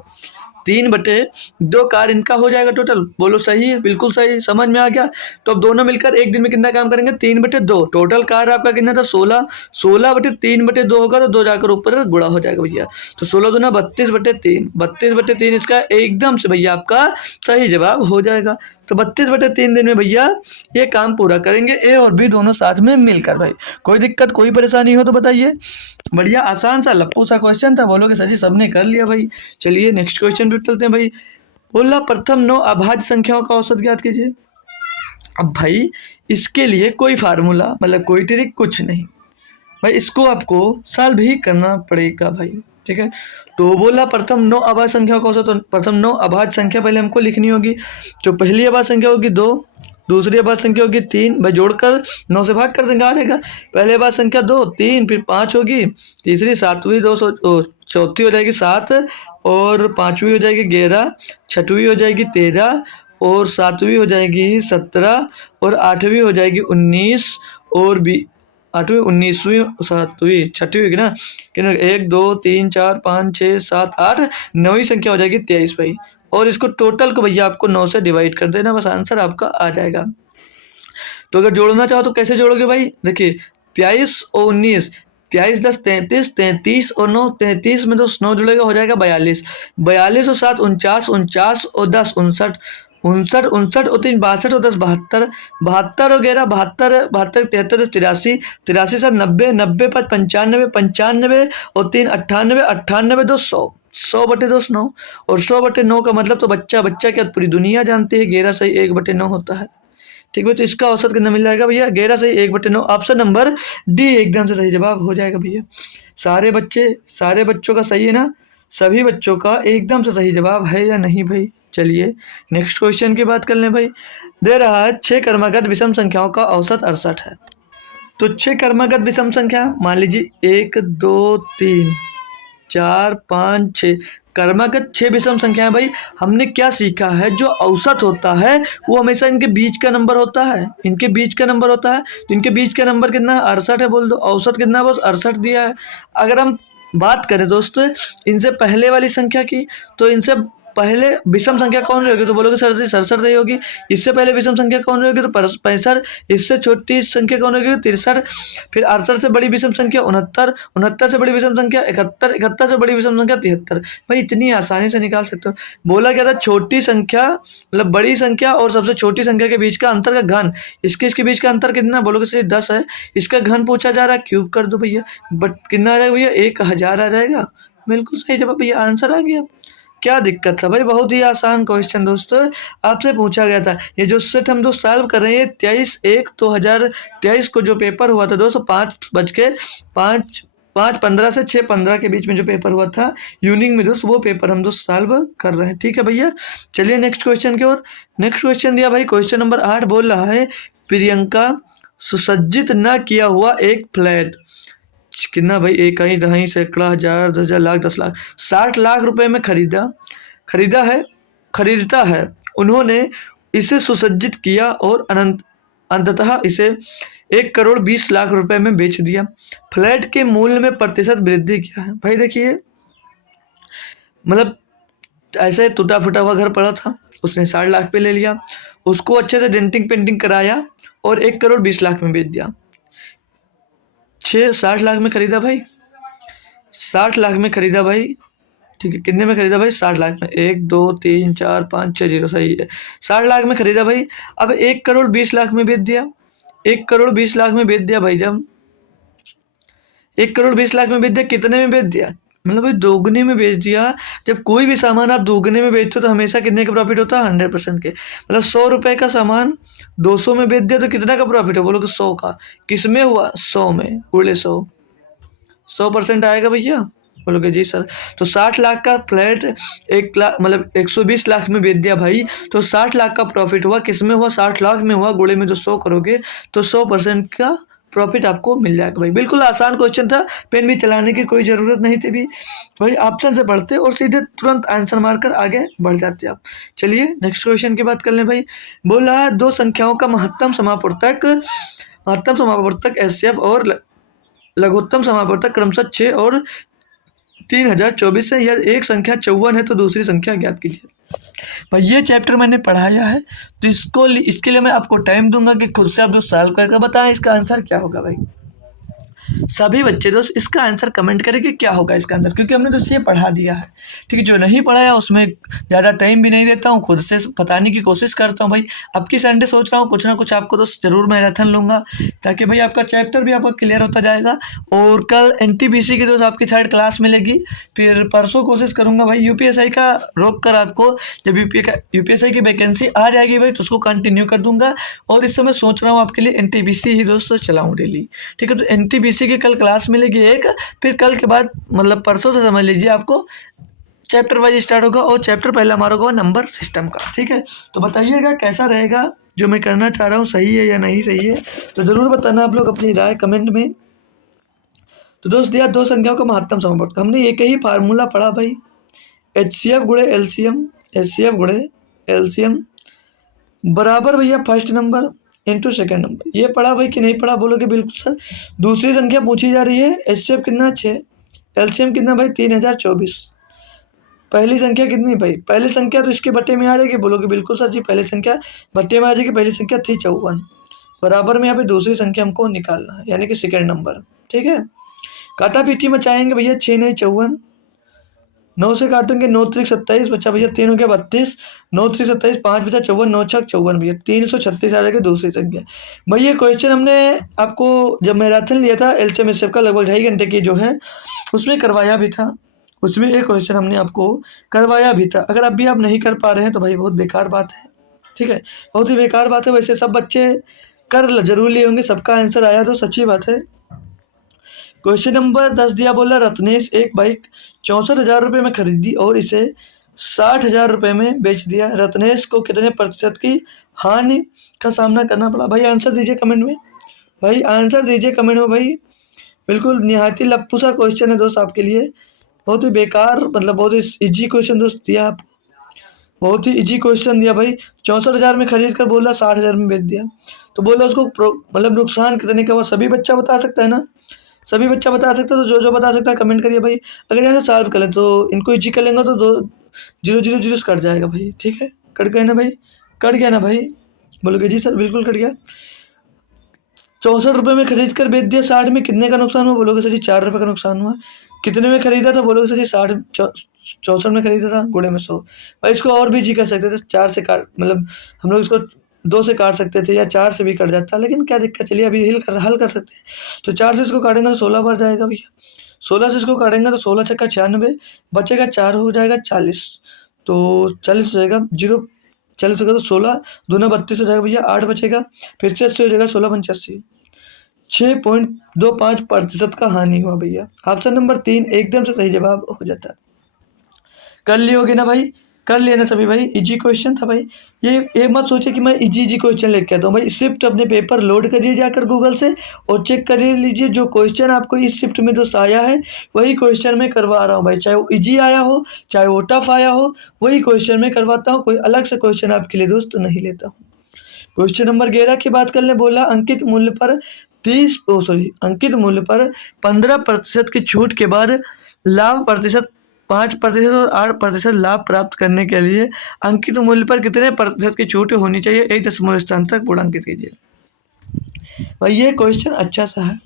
3/2 कार्य इनका हो जाएगा टोटल। बोलो सही है, बिल्कुल सही, समझ में आ गया। तो अब दोनों मिलकर एक दिन में कितना काम करेंगे, 3/2। टोटल कार्य आपका कितना था, 16, 16/3/2 होगा तो 2 जाकर ऊपर गुणा हो जाएगा भैया। तो 16 दूना 32/3, 32/3 इसका एकदम से भैया आपका सही जवाब हो जाएगा। तो 32/3 दिन में भैया ये काम पूरा करेंगे ए और बी दोनों साथ में मिलकर। भाई कोई दिक्कत कोई परेशानी हो तो बताइए। बढ़िया आसान सा लप्पू सा क्वेश्चन था, बोलोगे सर जी सबने कर लिया भाई। चलिए नेक्स्ट क्वेश्चन पे चलते हैं भाई। बोला प्रथम 9 अभाज्य संख्याओं का औसत ज्ञात कीजिए। अब भाई इसके लिए कोई फार्मूला मतलब कोई ट्रिक कुछ नहीं भाई, इसको आपको सॉल्व ही करना पड़ेगा भाई, ठीक है। तो बोला प्रथम 9 अभाज्य संख्याओं का औसत, तो प्रथम 9 अभाज्य संख्या पहले हमको लिखनी होगी। तो पहली अभाज्य संख्या होगी 2, दूसरी अभाज्य संख्या होगी 3, भाई जोड़कर 9 से भाग कर देंगे आ जाएगा। पहले अभाज्य संख्या 2, 3, फिर 5 होगी, तीसरी 7वीं, चौथी हो जाएगी 7, और 5वीं हो जाएगी 11, 6वीं हो जाएगी 13, और 7वीं हो जाएगी 17, और 8वीं हो जाएगी 19, और 8वीं 19वीं 7वीं 6वीं होगी ना, कितना 1 2 3 4 5 6 7 8, 9वीं संख्या हो जाएगी 23 भाई। और इसको टोटल को भैया आपको 9 से डिवाइड कर देना, बस आंसर आपका आ जाएगा। तो अगर जोड़ना चाहो तो कैसे जोड़ोगे भाई, देखिए 23 और 19, 23 10 33, 33 और 9, 33 में तो 9 जुड़ेगा हो जाएगा 42, 42 और 7 49, 49 और 10 59, 59 59 और 3 62 और 10 72, 72 और 11 72, 72 73 83, 83 7 90, 90 5 95, 95 और 3 98, 98 2 100, 100/2 9, और 100/9 का मतलब तो बच्चा क्या पूरी दुनिया जानती है 11 सही 1/9 होता है, ठीक है। तो इसका औसत कितना मिल जाएगा भैया, 11 सही 1/9, ऑप्शन नंबर डी एकदम से सही जवाब हो जाएगा भैया। सारे बच्चों का सही है ना, सभी बच्चों का एकदम से सही जवाब है या नहीं भाई। चलिए नेक्स्ट क्वेश्चन की बात कर लें भाई। दे रहा है 6 क्रमागत विषम संख्याओं का औसत 68 है। तो 6 क्रमागत विषम संख्या मान लीजिए 1 2 3 4 5 6 क्रमागत 6 विषम संख्याएं। भाई हमने क्या सीखा है, जो औसत होता है वो हमेशा इनके बीच का नंबर होता है, इनके बीच का नंबर होता है। तो इनके बीच का नंबर कितना है, 68 है, बोल दो। औसत कितना है, बस 68 दिया है। अगर हम बात करें दोस्तों इनसे पहले वाली संख्या की, तो इनसे पहले विषम संख्या कौन रही होगी, तो बोलोगे सर जी 67 रही होगी। इससे पहले विषम संख्या कौन रही होगी, तो 65। इससे छोटी संख्या कौन होगी, 63। फिर 68 से बड़ी विषम संख्या 69, 69 से बड़ी विषम संख्या 71, 71 से बड़ी विषम संख्या 73। भाई इतनी आसानी से निकाल सकते हो। बोला क्या था, छोटी संख्या मतलब बड़ी संख्या और सबसे छोटी संख्या के बीच का अंतर का घन, इसके बीच का अंतर कितना, बोलोगे सर 10 है। इसका घन पूछा जा रहा है, क्यूब कर दो भैया, बट कितना आ जाएगा भैया, 1000 आ जाएगा। बिल्कुल सही जवाब भैया, आंसर आ गया। क्या दिक्कत था भाई? बहुत ही आसान क्वेश्चन दोस्तों आपसे पूछा गया था। ये जो सेट हम जो सॉल्व कर रहे हैं 23/1/2023 को जो पेपर हुआ था दोस्तों 5:15 से 6:15 के बीच में जो पेपर हुआ था यूनिक में दोस्त, वो पेपर हम दोस्त सॉल्व कर रहे हैं। ठीक है भैया, चलिए नेक्स्ट क्वेश्चन की ओर। नेक्स्ट क्वेश्चन दिया भाई, क्वेश्चन नंबर 8 बोल रहा है प्रियंका सुसज्जित न किया हुआ एक फ्लैट कितना भाई, एक कहीं दहाई सैकड़ा हजार 10,000 लाख 10 लाख 60 लाख रुपए में खरीदता है। उन्होंने इसे सुसज्जित किया और अंततः इसे 1,20,00,000 रुपए में बेच दिया। फ्लैट के मूल्य में प्रतिशत वृद्धि क्या है? भाई देखिए, मतलब ऐसे टूटा फूटा हुआ घर पड़ा था, उसने 60 लाख पे ले लिया, उसको अच्छे से डेंटिंग पेंटिंग कराया और 1,20,00,000 में बेच दिया। 60 लाख में खरीदा भाई, 60 लाख में खरीदा भाई, ठीक है, कितने में खरीदा भाई? 60 लाख में, 1 2 3 4 5 6 जीरो, सही है, 60 लाख में खरीदा भाई। अब 1,20,00,000 में बेच दिया, 1,20,00,000 में बेच दिया भाई। जब 1,20,00,000 में बेच दिया, कितने में बेच दिया? मतलब भाई दोगुने में बेच दिया। जब कोई भी सामान आप दोगुने में बेचते हो तो हमेशा कितने का प्रॉफिट होता है? 100% के। मतलब 100 रुपए का सामान 200 में बेच दिया तो कितना का प्रॉफिट है? बोलो कि 100 का। किस में हुआ? 100 में, उड़े 100, 100% आएगा भैया। बोलोगे जी सर। तो 60 लाख का फ्लैट 1 लाख मतलब 120 लाख में बेच दिया भाई, तो 60 लाख का प्रॉफिट हुआ। किस में हुआ? 60 लाख में हुआ। गुणे में जो 100 करोगे तो 100% का प्रॉफिट आपको मिल जाएगा भाई। बिल्कुल आसान क्वेश्चन था, पेन भी चलाने की कोई ज़रूरत नहीं थी भी भाई, ऑप्शन से पढ़ते और सीधे तुरंत आंसर मारकर आगे बढ़ जाते आप। चलिए नेक्स्ट क्वेश्चन की बात कर लें भाई। बोल रहा है दो संख्याओं का महत्तम समापवर्तक एचसीएफ और लघुत्तम समापवर्तक क्रमशः 6 और 3,024 है। यह एक संख्या 54 है तो दूसरी संख्या ज्ञात कीजिए। भाई ये चैप्टर मैंने पढ़ाया है, तो इसके लिए मैं आपको टाइम दूंगा कि खुद से आप जो सॉल्व करके बताएं इसका आंसर क्या होगा भाई। सभी बच्चे दोस्त इसका आंसर कमेंट करें कि क्या होगा इसका आंसर, क्योंकि हमने दोस्त ये पढ़ा दिया है। ठीक है, जो नहीं पढ़ाया उसमें ज़्यादा टाइम भी नहीं देता हूँ, खुद से बताने की कोशिश करता हूँ भाई। अब की संडे सोच रहा हूँ कुछ ना कुछ आपको दोस्त ज़रूर मैराथन लूँगा, ताकि भाई आपका चैप्टर भी आपका क्लियर होता जाएगा। और कल एनटीपीसी की दोस्त आपकी थर्ड क्लास मिलेगी, फिर परसों कोशिश करूँगा भाई यूपीएसआई का रोक कर आपको, जब यूपीएसआई की वैकेंसी आ जाएगी भाई तो उसको कंटिन्यू कर दूंगा। और इस समय सोच रहा हूँ आपके लिए एनटीपीसी ही दोस्तों चलाऊँ डेली। ठीक है, तो एनटीपीसी की कल क्लास मिलेगी एक, फिर कल के बाद मतलब परसों से समझ लीजिए आपको चैप्टर वाइज स्टार्ट होगा, और चैप्टर पहला हमारा होगा नंबर सिस्टम का। ठीक है, तो बताइएगा कैसा रहेगा, जो मैं करना चाह रहा हूँ सही है या नहीं सही है, तो ज़रूर बताना आप लोग अपनी राय कमेंट में। तो दोस्त दिया दो संख्याओं का महत्तम समापवर्तक, हमने एक ही फार्मूला पढ़ा भाई, एचसीएफ गुणे एलसीएम बराबर भैया first number into second number. ये पढ़ा भाई कि नहीं पढ़ा? बोलोगे बिल्कुल सर। दूसरी संख्या पूछी जा रही है, एचसीएफ कितना 6, एलसीएम कितना भाई 3,024। पहली संख्या कितनी भाई? पहली संख्या तो इसके बट्टे में आ जाएगी। बोलोगे बिल्कुल सर जी, पहली संख्या बट्टे में आ जाएगी। पहली संख्या थी 54, बराबर में यहाँ पे दूसरी संख्या हमको निकालना है, यानी कि सेकेंड नंबर। ठीक है, काटा पीटी में चाहेंगे भैया, 6 नहीं 54, 9 से काटेंगे 9 3 27, बचा भैया 3 हो गया 32, 9 3 27, 5 बचा 54, 9 6 54 भैया 336 आ जाएगा दूसरी संख्या। भाई ये क्वेश्चन हमने आपको जब मैराथन लिया था एलसीएम एचसीएफ का लगभग 2.5 घंटे की जो है उसमें करवाया भी था, उसमें एक क्वेश्चन हमने आपको करवाया भी था। अगर अभी आप नहीं कर पा रहे हैं तो भाई बहुत बेकार बात है। ठीक है, बहुत ही बेकार बात है। वैसे सब बच्चे कर जरूर लिए होंगे, सबका आंसर आया तो सच्ची बात है। क्वेश्चन नंबर 10 दिया, बोला रत्नेश एक बाइक 64,000 रुपये में खरीदी और इसे 60,000 रुपये में बेच दिया। रत्नेश को कितने प्रतिशत की हानि का सामना करना पड़ा? भाई आंसर दीजिए कमेंट में, भाई आंसर दीजिए कमेंट में भाई। बिल्कुल निहायती लप्पू सा क्वेश्चन है दोस्त आपके लिए, बहुत ही बेकार, मतलब बहुत ही इजी क्वेश्चन दोस्त दिया आपको, बहुत ही इजी क्वेश्चन दिया भाई। 64,000 में खरीद कर बोला 60,000 में बेच दिया, तो बोला उसको मतलब नुकसान कितने का हुआ? सभी बच्चा बता सकता है ना, सभी बच्चा बता सकता है। तो जो जो बता सकता है कमेंट करिए भाई। अगर यहाँ से सॉल्व करें तो इनको इजी कर लेंगे तो 2 0 0 0 कट जाएगा भाई। ठीक है, कट गया ना भाई, कट गया ना भाई? बोलोगे जी सर बिल्कुल कट गया। 64 रुपये में खरीद कर बेच दिया, 60 में कितने का नुकसान हुआ? बोलोगे सर जी 4 रुपये का नुकसान हुआ। कितने में खरीदा था? बोलोगे सर जी 64 में खरीदा था, गुणे में 100। भाई इसको और भी जी कर सकते थे, 4 से काट, मतलब हम लोग इसको 2 से काट सकते थे या 4 से भी कट जाता, लेकिन क्या दिक्कत, चलिए अभी हल कर सकते हैं। तो 4 से इसको काटेंगे तो 16 बार जाएगा भैया, 16 से इसको काटेंगे तो 16 छक्का 96, बचेगा 4 हो जाएगा 40, तो 40 हो जाएगा, जीरो 40 होगा तो 16 दूना 32 हो जाएगा भैया, 8 बचेगा, फिर से 80 हो जाएगा, 16 × 85, 6.25% का हानि हुआ भैया। ऑप्शन नंबर 3 एकदम से सही जवाब हो जाता है। कर ली होगी ना भाई, कर लिया ना सभी भाई, इजी क्वेश्चन था भाई। ये मत सोचे कि मैं इजी इजी क्वेश्चन लेके आता हूँ भाई, शिफ्ट अपने पेपर लोड करिए जाकर गूगल से और चेक कर लीजिए जो क्वेश्चन आपको इस शिफ्ट में दोस्त आया है वही क्वेश्चन मैं करवा रहा हूँ भाई, चाहे वो इजी आया हो चाहे वो टफ आया हो, वही क्वेश्चन मैं करवाता हूँ, कोई अलग से क्वेश्चन आपके लिए दोस्त नहीं लेता हूँ। क्वेश्चन नंबर 11 की बात कर ले, बोला अंकित मूल्य पर 15% की छूट के बाद लाभ प्रतिशत 5% और 8% लाभ प्राप्त करने के लिए अंकित मूल्य पर कितने प्रतिशत की छूट होनी चाहिए, एक दशमलव स्थान तक गुणांकित कीजिए। भाई ये क्वेश्चन अच्छा सा है,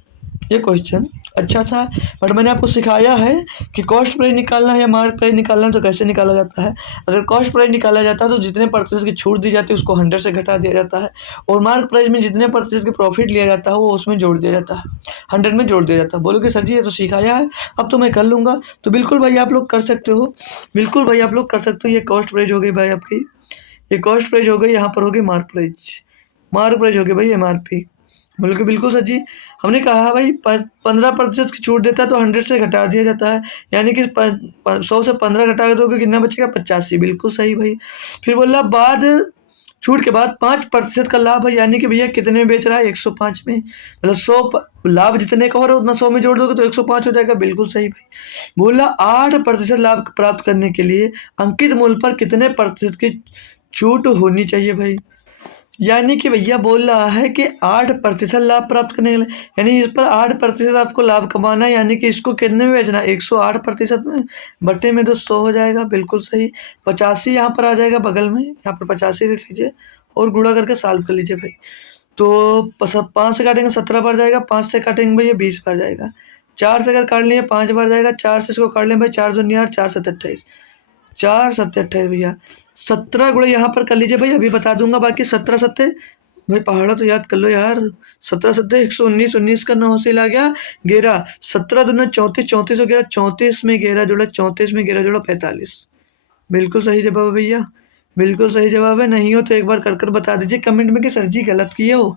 ये क्वेश्चन अच्छा था, बट मैंने आपको सिखाया है कि कॉस्ट प्राइस निकालना है या मार्क प्राइस निकालना है तो कैसे निकाला जाता है। अगर कॉस्ट प्राइस निकाला जाता है तो जितने प्रतिशत की छूट दी जाती है उसको 100 से घटा दिया जाता है, और मार्क प्राइस में जितने प्रतिशत की प्रॉफिट लिया जाता है वो उसमें जोड़ दिया जाता है, 100 में जोड़ दिया जाता है। बोलोगे सर जी ये तो सिखाया है, अब तो मैं कर लूँगा, तो बिल्कुल भाई आप लोग कर सकते हो, बिल्कुल भाई आप लोग कर सकते हो। ये कॉस्ट प्राइस हो गई भाई आपकी, ये कॉस्ट प्राइस हो गई, यहाँ पर हो गई मार्क प्राइस, मार्क प्राइस हो गई भाई MRP। बोलोगे बिल्कुल सर जी, हमने कहा भाई 15% की छूट देता है तो 100 से घटा दिया जाता है, यानी कि 100 से 15 घटा दोगे कितना बचेगा 85, बिल्कुल सही भाई। फिर बोला बाद छूट के बाद 5% का लाभ है, यानी कि भैया कितने में बेच रहा है 105 में, मतलब 100 लाभ जितने का हो रहा है उतना 100 में जोड़ दोगे तो 105 हो जाएगा, बिल्कुल सही भाई। बोला 8% लाभ प्राप्त करने के लिए अंकित मूल्य पर कितने प्रतिशत की छूट होनी चाहिए भाई, यानी कि भैया बोल रहा है कि 8% लाभ प्राप्त करने के लिए, यानी इस पर 8% आपको लाभ कमाना है, यानी कि इसको कितने में बेचना है 108% में, बटे में तो 100 हो जाएगा, बिल्कुल सही। 85 यहाँ पर आ जाएगा बगल में, यहाँ पर 85 लिख लीजिए और गुणा करके सॉल्व कर लीजिए भाई। तो 5 से काटेंगे 17 बार जाएगा, 5 से काटेंगे भैया 20 बार जाएगा, 4 से अगर काट लिए 5 बार जाएगा, 4 से इसको काट लें भाई 4 दूनी 8, 4 7 28, 4 7 28 भैया, 17 गुणे यहाँ पर कर लीजिए भाई, अभी बता दूंगा बाकी। 17 सत्ते भाई पहाड़ा तो याद कर लो यार, 17 सत्ते 119, 19 का 9 से ला गया 11, 17 दूना 34, 34 हो गया 34 में 11 जोड़ा, 34 में 11 जोड़ा 45, बिल्कुल सही जवाब है भैया, बिल्कुल सही जवाब है। नहीं हो तो एक बार कर कर बता दीजिए कमेंट में कि सर जी गलत किए हो,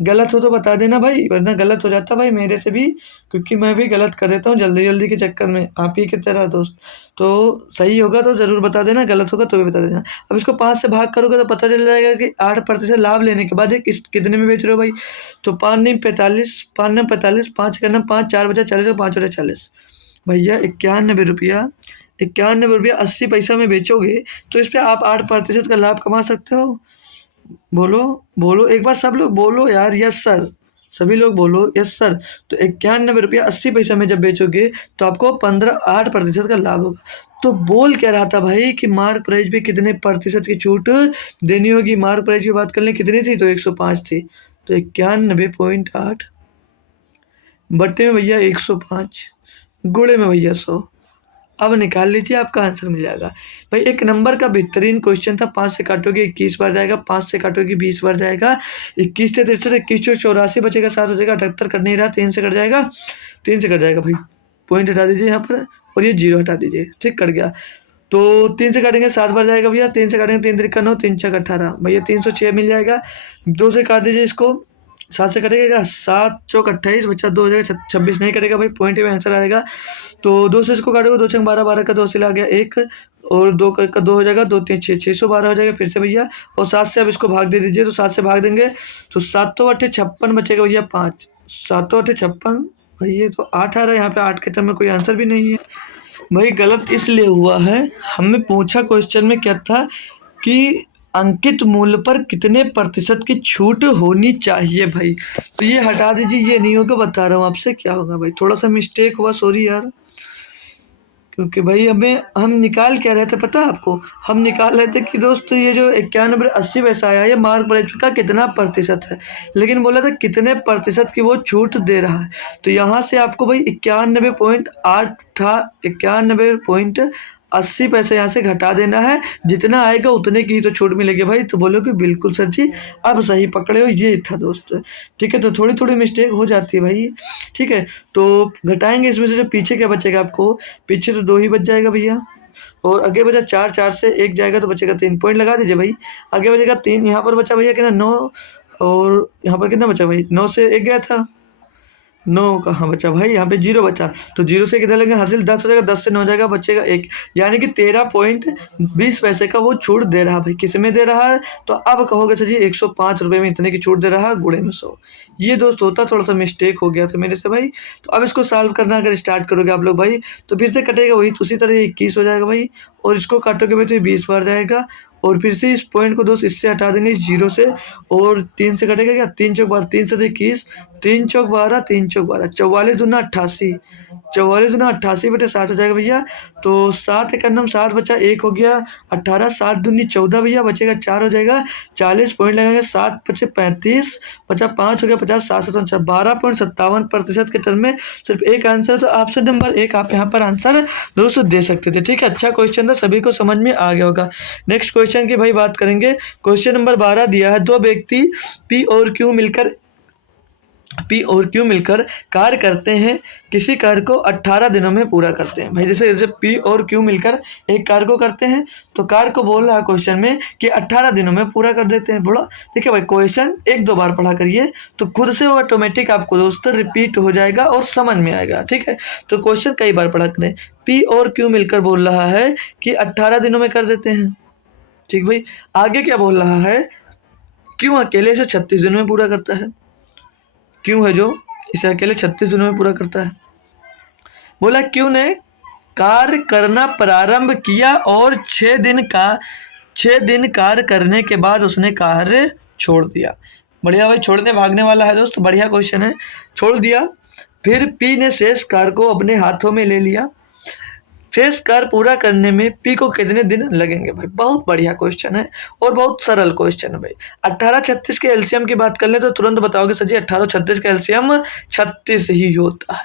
गलत हो तो बता देना भाई, वरना गलत हो जाता भाई मेरे से भी, क्योंकि मैं भी गलत कर देता हूँ जल्दी जल्दी के चक्कर में, आप ही की तरह दोस्त। तो सही होगा तो ज़रूर बता देना, गलत होगा तो भी बता देना। अब इसको 5 से भाग करोगे तो पता चल जाएगा कि 8% लाभ लेने के बाद कितने में बेच रहे हो भाई, तो 5 नहीं 45, 5 नहीं 45, 5 करना 5, 4 बचा 40 और 5 बचा 40 भैया, 91 रुपया 80 पैसा में बेचोगे तो इस पर आप 8% का लाभ कमा सकते हो। बोलो बोलो एक बार, सब लोग बोलो यार यस सर, सभी लोग बोलो यस सर। तो 91 रुपया 80 पैसा में जब बेचोगे तो आपको 8% का लाभ होगा। तो बोल क्या रहा था भाई कि मार्क प्राइस पे कितने प्रतिशत की छूट देनी होगी, मार्क प्राइस की बात कर लें कितनी थी तो 105 थी, तो 91.8 बट्टे में भैया 105 गुणे में भैया 100, अब निकाल लीजिए आपका आंसर मिल जाएगा भाई। एक नंबर का बेहतरीन क्वेश्चन था, 5 से काटोगे 21 बार जाएगा, 5 से काटोगे 20 बार जाएगा, 21 से 63, 21 से 84 बचेगा, 7 हो जाएगा, 78 कट नहीं रहा, 3 से कट जाएगा, 3 से कट जाएगा भाई, पॉइंट हटा दीजिए यहाँ पर और ये 0 हटा दीजिए, ठीक कट गया। तो 3 से काटेंगे 7 बार जाएगा भैया, 3 से काटेंगे 3 3 9, 3 6 18 भैया 306 मिल जाएगा। 2 से काट दीजिए इसको, 7 से कटेगा 7 चौक 28 बच्चा 2 हो जाएगा, 26 नहीं कटेगा भाई, पॉइंट में आंसर आएगा। तो 2 से इसको काटोगे 2 छंग 12, 12 का 2 से ला गया 1 और 2 का 2 हो जाएगा, 2 3 6, 612 हो जाएगा फिर से भैया, और 7 से अब इसको भाग दे दीजिए, तो 7 से भाग देंगे तो 7 तो 8 56 बचेगा भैया 5, 7 तो 8 56 भैया, तो 8 आ रहा है यहाँ पे, 8 के टर्म में कोई आंसर भी नहीं है भाई। गलत इसलिए हुआ है, हमें पूछा क्वेश्चन में क्या था कि अंकित मूल्य पर कितने प्रतिशत की छूट होनी चाहिए भाई, तो ये हटा दीजिए, ये नहीं होगा, बता रहा हूँ आपसे क्या होगा भाई, थोड़ा सा मिस्टेक हुआ सॉरी यार, क्योंकि भाई हम निकाल क्या रहे थे पता है आपको, हम निकाल रहे थे कि दोस्त ये जो 91.80 आया ये मार्क प्राइस का कितना प्रतिशत है, लेकिन बोला था कितने प्रतिशत की वो छूट दे रहा है, तो यहाँ से आपको भाई 91.8 था, 91 80 पैसे यहाँ से घटा देना है, जितना आएगा उतने की ही तो छूट मिलेगी भाई। तो बोलो कि बिल्कुल सर जी आप सही पकड़े हो, ये था दोस्त। ठीक है, तो थोड़ी थोड़ी मिस्टेक हो जाती है भाई। ठीक है, तो घटाएंगे इसमें से जो पीछे क्या बचेगा आपको, पीछे तो 2 ही बच जाएगा भैया, और आगे बचा 4, 4 से 1 जाएगा तो बचेगा 3, पॉइंट लगा दीजिए भाई। आगे बचेगा 3, यहाँ पर बचा भैया कितना 9, और यहाँ पर कितना बचा भाई, 9 से 1 गया था, 9 कहाँ बचा भाई, यहाँ पे 0 बचा, तो 0 से कितना लगेगा हासिल 10 हो जाएगा, 10 से 9 जाएगा, बचेगा 1, यानी कि 13.20 पैसे का वो छूट दे रहा है भाई। किस में दे रहा है, तो अब कहोगे सर जी 105 रुपये में इतने की छूट दे रहा है, गुणे में 100। ये दोस्त होता थोड़ा सा मिस्टेक हो गया था मेरे से भाई। तो अब इसको सॉल्व करना अगर स्टार्ट करोगे आप लोग भाई, तो फिर से कटेगा वही, तो उसी तरह 21 हो जाएगा भाई, और इसको काटोगे भाई तो ये 20 बार जाएगा, और फिर से इस पॉइंट को दोस्त इससे हटा देंगे 0 से, और 3 से कटेगा क्या, 3 चौक 12, 3 से 21, 3 चौक 12, 3 चौक 12, 44 दूना 88, 44 दूना 88 बटे 7 हो जाएगा भैया। तो 7 एक अन्नम 7 बचा, 1 हो गया 18, 7 दूनी 14 भैया, बचेगा 4 हो जाएगा, 40 पॉइंट लगेंगे, 7 बचे 35, बचा 5 हो गया 50, 7 से 12.57% के टर्म में सिर्फ एक आंसर। तो ऑप्शन नंबर 1 आप यहाँ पर आंसर दोस्तों दे सकते थे। ठीक है, अच्छा क्वेश्चन था, सभी को समझ में आ गया होगा। नेक्स्ट क्वेश्चन की भाई बात करेंगे। क्वेश्चन नंबर 12 दिया है, दो व्यक्ति पी और क्यू मिलकर कार्य करते हैं, किसी कार्य को 18 दिनों में पूरा करते हैं। भाई जैसे पी और क्यू मिलकर एक कार्य को करते हैं, तो कार्य को बोल रहा है क्वेश्चन में कि 18 दिनों में पूरा कर देते हैं। बोला देखिए भाई, क्वेश्चन 1-2 बार पढ़ा करिए तो खुद से वो ऑटोमेटिक आपको दोस्तों रिपीट हो जाएगा और समझ में आएगा। ठीक है, तो क्वेश्चन कई बार पढ़ा करें। पी और क्यू मिलकर बोल रहा है कि 18 दिनों में कर देते हैं। ठीक भाई, आगे क्या बोल रहा है, क्यों अकेले से 36 दिनों में पूरा करता है, क्यों है जो इसे अकेले 36 दिनों में पूरा करता है। बोला क्यों ने कार्य करना प्रारंभ किया और 6 दिन कार्य करने के बाद उसने कार्य छोड़ दिया। बढ़िया भाई, छोड़ने भागने वाला है दोस्त, बढ़िया क्वेश्चन है। छोड़ दिया, फिर पी ने शेष कार्य को अपने हाथों में ले लिया। शेष कार्य पूरा करने में पी को कितने दिन लगेंगे भाई, बहुत बढ़िया क्वेश्चन है और बहुत सरल क्वेश्चन है भाई। 18-36 के एलसीएम की बात कर ले तो तुरंत बताओगे सर जी 18-36 का एलसीएम 36 ही होता है।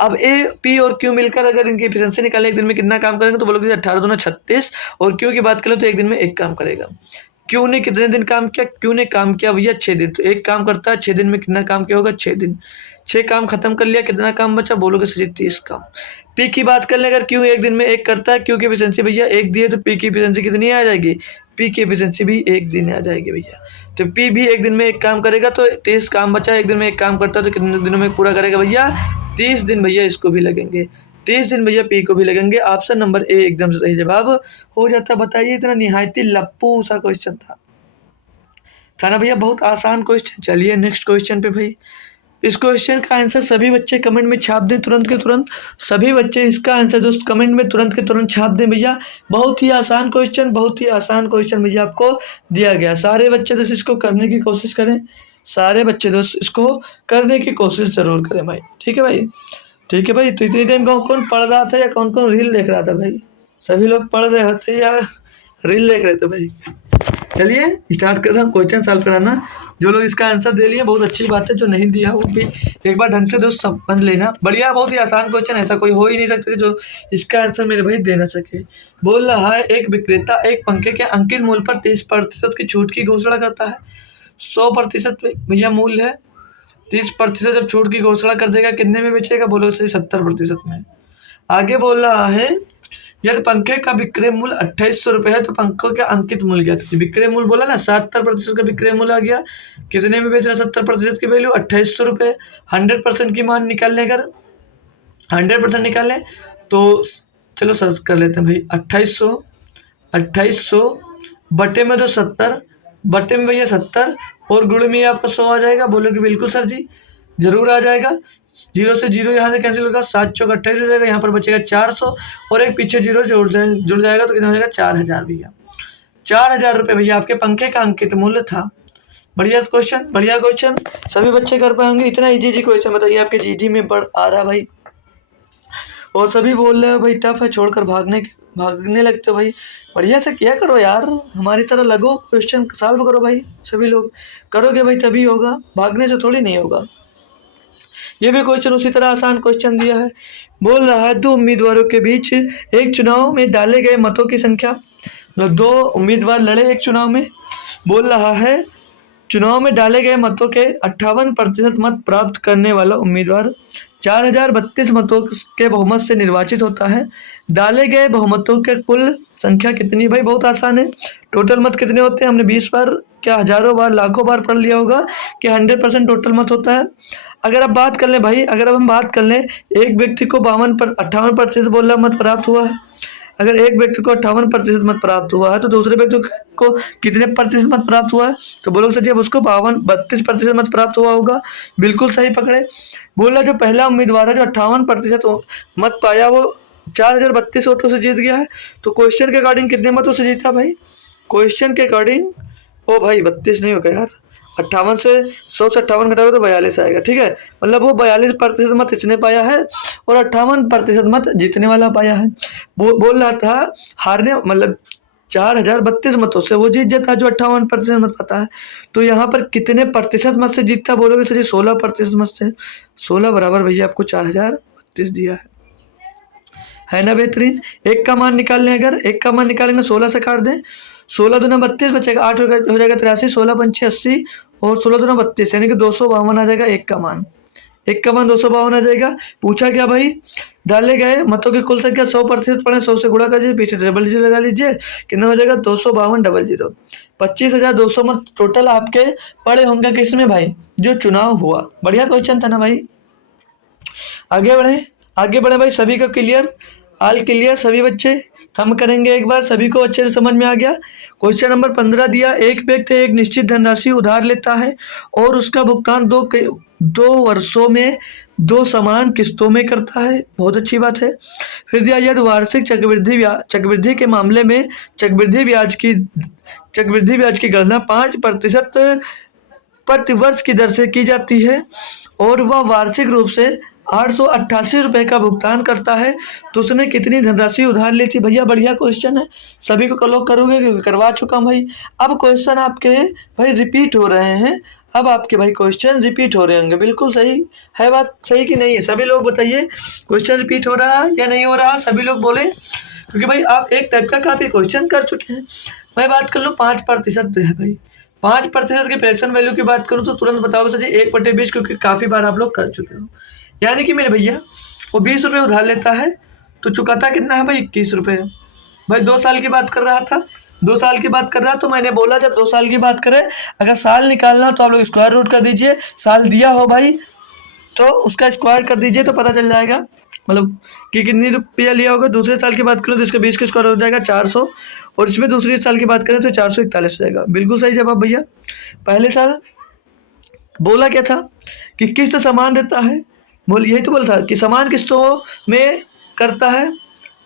अब ए पी और क्यू मिलकर अगर इनकी एफिशिएंसी निकाले एक दिन में कितना काम करेंगे, तो बोलोगे 18 दूना 36, और क्यू की बात करें तो एक दिन में 1 काम करेगा। क्यू ने कितने दिन काम किया, क्यू ने काम किया भैया 6 दिन, तो 1 काम करता है 6 दिन में, कितना काम किया होगा 6 दिन, 6 काम खत्म कर लिया, कितना काम बचा, बोलोगे सर जी 30 काम। पी की बात कर ले, अगर क्यू एक दिन में 1 करता है, क्यू की एफिशिएंसी भैया 1 दी है, तो पी की एफिशिएंसी कितनी आ जाएगी, पी की एफिशिएंसी भी 1 दिन आ जाएगी भैया। तो पी भी एक दिन में 1 काम करेगा, तो 30 काम बचा, एक दिन में 1 काम करता है तो कितने दिनों में पूरा करेगा भैया, 30 दिन भैया इसको भी लगेंगे, 30 दिन भैया पी को भी लगेंगे। ऑप्शन नंबर ए एकदम से सही जवाब हो जाता। बताइए, इतना निहायती लप्पू सा क्वेश्चन था ना भैया, बहुत आसान क्वेश्चन। चलिए नेक्स्ट क्वेश्चन पे भाई, इस क्वेश्चन का आंसर सभी बच्चे कमेंट में छाप दें तुरंत के तुरंत, सभी बच्चे इसका आंसर दोस्त कमेंट में तुरंत के तुरंत छाप दें भैया। बहुत ही आसान क्वेश्चन, बहुत ही आसान क्वेश्चन भैया आपको दिया गया। सारे बच्चे दोस्त इसको करने की कोशिश करें, सारे बच्चे दोस्त इसको करने की कोशिश जरूर करें भाई। ठीक है भाई, ठीक है भाई। तो इतनी टाइम कौन कौन पढ़ रहा था या कौन कौन रील देख रहा था भाई, सभी लोग पढ़ रहे होते या रील देख रहे थे भाई। चलिए स्टार्ट करते हैं क्वेश्चन सॉल्व कराना। जो लोग इसका आंसर दे लिए बहुत अच्छी बात है, जो नहीं दिया वो भी एक बार ढंग से दोस्त समझ लेना। बढ़िया, बहुत ही आसान क्वेश्चन, ऐसा कोई हो ही नहीं सकता जो इसका आंसर मेरे भाई दे ना सके। बोल रहा है एक विक्रेता एक पंखे के अंकित मूल्य पर 30% की छूट की घोषणा करता है। 100% भैया मूल्य है, 30% जब छूट की घोषणा कर देगा कितने में बेचेगा, बोलो सही 70% में। आगे बोल रहा है यदि पंखे का विक्रय मूल्य 2800 रुपये है तो पंखों का अंकित मूल्य क्या था। विक्रय मूल्य बोला ना, 70% का विक्रय मूल्य आ गया, कितने में बेच रहा 70% की वैल्यू 2800 रुपये। 100% की मान निकाल लें, अगर 100% निकाल लें तो चलो सर्च कर लेते हैं भाई। 2800 बटे में तो 70, बटे में भैया 70 और गुण में आपका 100 आ जाएगा। बोलो कि बिल्कुल सर जी जरूर आ जाएगा। 0 से 0 यहाँ से कैंसिल होगा, 7 चौक 28 हो जाएगा, यहाँ पर बचेगा 400 और एक पीछे 0 जुड़ जाएगा तो कितना हो जाएगा 4000 भैया। 4000 रुपये भैया आपके पंखे का अंकित मूल्य था। बढ़िया क्वेश्चन, बढ़िया क्वेश्चन, सभी बच्चे कर पाएंगे। इतना इजी क्वेश्चन बताइए आपके जीडी में पढ़ आ रहा भाई, और सभी बोल रहे हो भाई टफ है, छोड़कर भागने लगते हो भाई। बढ़िया से किया करो यार, हमारी तरह लगो, क्वेश्चन सॉल्व करो भाई। सभी लोग करोगे भाई तभी होगा, भागने से थोड़ी नहीं होगा। ये भी क्वेश्चन उसी तरह आसान क्वेश्चन दिया है। बोल रहा है दो उम्मीदवारों के बीच एक चुनाव में डाले गए मतों की संख्या, मतलब दो उम्मीदवार लड़े एक चुनाव में। बोल रहा है चुनाव में डाले गए मतों के 58% मत प्राप्त करने वाला उम्मीदवार 4032 मतों के बहुमत से निर्वाचित होता है। डाले गए बहुमतों के कुल संख्या कितनी? भाई बहुत आसान है। टोटल मत कितने होते हैं? हमने 20 बार क्या हजारों बार लाखों बार पढ़ लिया होगा कि 100% टोटल मत होता है। अगर आप बात कर लें भाई, अगर अब हम बात कर लें, एक व्यक्ति को 58% बोल रहा मत प्राप्त हुआ है। अगर एक व्यक्ति को 58% मत प्राप्त हुआ है तो दूसरे व्यक्ति को कितने प्रतिशत मत प्राप्त हुआ है? तो बोलोगे सर जी अब उसको 32% मत प्राप्त हुआ होगा। बिल्कुल सही पकड़े। बोला जो पहला उम्मीदवार है जो 58% मत पाया वो 4032 वोटों से जीत गया है। तो क्वेश्चन के अकॉर्डिंग कितने मतों से जीता भाई? क्वेश्चन के अकॉर्डिंग ओ भाई 32 नहीं होगा यार, 58 से 100 से 58 घटाओगे तो 42 आएगा। ठीक है, मतलब वो 42% मत इसने पाया है और 58% मत जीतने वाला पाया है। बोल रहा था हारने मतलब 4032 मतों से वो जीत जाता है जो 58% मत पाता है। तो यहाँ पर कितने प्रतिशत मत से जीतता बोलोगे सर जी? 16% मत से। 16 बराबर भैया आपको 4032 दिया है ना बेहतरीन। एक का मान निकाल लें, अगर एक का मान निकालेंगे 16 से काट दें, 16 दूना 32 बचेगा, 8 हो जाएगा 83, 16 पंचे 80 और 16 दूना 32 यानी कि 252 आ जाएगा एक का मान। एक का मान 252 आ जाएगा। पूछा क्या भाई? डाले गए मतों की कुल संख्या 100% पढ़े, 100 से गुणा कर दीजिए, पीछे डबल जीरो लगा लीजिए, कितना हो जाएगा? 252 डबल जीरो। 25,200 मत टोटल आपके पड़े होंगे किसमें भाई? जो चुनाव हुआ। बढ़िया क्वेश्चन था ना भाई। आगे बढ़े, आगे बढ़े भाई। सभी का क्लियर? ऑल क्लियर सभी बच्चे? थम करेंगे एक बार, सभी को अच्छे से समझ में आ गया। क्वेश्चन नंबर 15 दिया, एक व्यक्ति एक निश्चित धनराशि उधार लेता है और उसका भुगतान दो वर्षों में दो समान किस्तों में करता है। बहुत अच्छी बात है। फिर दिया यदि वार्षिक चक्रवृद्धि के मामले में चक्रवृद्धि ब्याज की गणना 5% प्रतिवर्ष की दर से की जाती है और वह वार्षिक रूप से 888 रुपये का भुगतान करता है, तो उसने कितनी धनराशि उधार ली थी? भैया बढ़िया क्वेश्चन है, सभी को कलो करोगे क्योंकि करवा चुका हूँ भाई। अब क्वेश्चन आपके भाई रिपीट हो रहे हैं, अब आपके भाई क्वेश्चन रिपीट हो रहे होंगे। बिल्कुल सही है, बात सही कि नहीं है? सभी लोग बताइए क्वेश्चन रिपीट हो रहा है या नहीं हो रहा? सभी लोग बोले, क्योंकि भाई आप एक टाइप का काफ़ी क्वेश्चन कर चुके हैं। मैं बात कर लूँ 5% है भाई, 5% की फ्रैक्शन वैल्यू की बात करूँ तो तुरंत बताओगे सर जी 1/20, क्योंकि काफ़ी बार आप लोग कर चुके हो। यानी कि मेरे भैया वो 20 रुपये उधार लेता है तो चुकाता कितना है भाई? 21 रुपये। भाई 2 साल की बात कर रहा था, 2 साल की बात कर रहा, तो मैंने बोला जब 2 साल की बात करें, अगर साल निकालना हो तो आप लोग स्क्वायर रूट कर दीजिए। साल दिया हो भाई तो उसका स्क्वायर कर दीजिए तो पता चल जाएगा मतलब कि कितनी रुपया लिया होगा। दूसरे साल की बात करो तो इसका 20 का स्क्वायर हो जाएगा 400, और इसमें दूसरे साल की बात करें तो 441 हो जाएगा। बिल्कुल सही जवाब भैया। पहले साल बोला क्या था कि किस्त समान देता है, बोल यही तो बोला था कि समान किस्तों में करता है,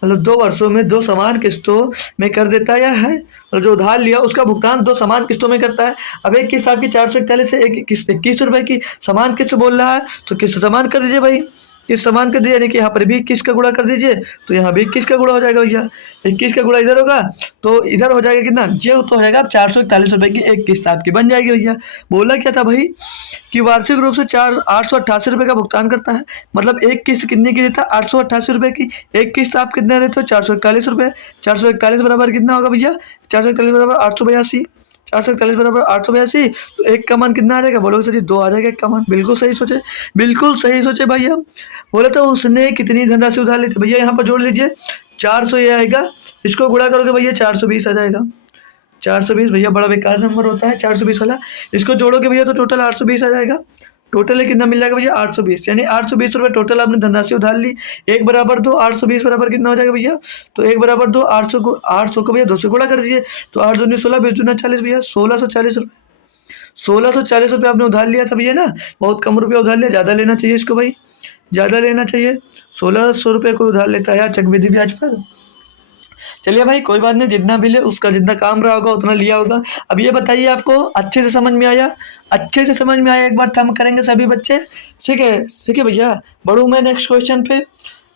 मतलब 2 वर्षों में 2 समान किस्तों में कर देता है और जो उधार लिया उसका भुगतान 2 समान किस्तों में करता है। अब एक किस्त आपकी 441 है, एक किस्त 21 रुपये की समान किस्त बोल रहा है, तो किस्त समान कर दीजिए भाई, किस्त समान कर दीजिए, यानी कि यहाँ पर भी 21 का गुणा कर दीजिए तो यहाँ भी 21 का गुणा हो जाएगा भैया। 21 का गुणा इधर होगा तो इधर हो जाएगा कितना? ये तो हो जाएगा अब 441 रुपये की एक किस्त आपकी बन जाएगी भैया। बोला क्या था भाई कि वार्षिक रूप से 888 रुपये का भुगतान करता है, मतलब एक किस्त कितने की देता है? 888 रुपये की। एक किस्त आप कितना देते हो? 441 रुपये। 441 बराबर कितना होगा भैया? 441 बराबर 882, 441 बराबर 882, तो एक का मान कितना आ जाएगा? बोलोगे सर जी 2 आ जाएगा एक का मान। बिल्कुल सही सोचे, बिल्कुल सही सोचे भाई। हम बोले तो उसने कितनी धनराशि उधार ली थी? भैया यहाँ पर जोड़ लीजिए, 400 ये आएगा, इसको गुणा करोगे भैया 420 आ जाएगा। 420 भैया बड़ा बेकार नंबर होता है 420 वाला, इसको जोड़ोगे भैया तो टोटल 820 आ जाएगा। टोटल है कितना मिल जाएगा भैया? 820, यानी 820 रुपये टोटल आपने धनराशि उधार ली। 1 बराबर 2, 820 बराबर कितना हो जाएगा भैया? तो 1 बराबर 2, 800 को भैया 2 से गुणा कर दीजिए, तो 8 दूनी 16, 20 दूना 40 भैया 1640 रुपये। 1640 रुपये आपने उधार लिया था भैया ना, बहुत कम रुपया उधार लिया, ज़्यादा लेना चाहिए इसको भाई, ज़्यादा लेना चाहिए। 1600 रुपये को उधार लेता है यार चक्रवृद्धि ब्याज पर। चलिए भाई कोई बात नहीं, जितना भी ले उसका जितना काम रहा होगा उतना लिया होगा। अब ये बताइए आपको अच्छे से समझ में आया? अच्छे से समझ में आया? एक बार थम करेंगे सभी बच्चे, ठीक है? ठीक है भैया, बढ़ूँ मैं नेक्स्ट क्वेश्चन पे।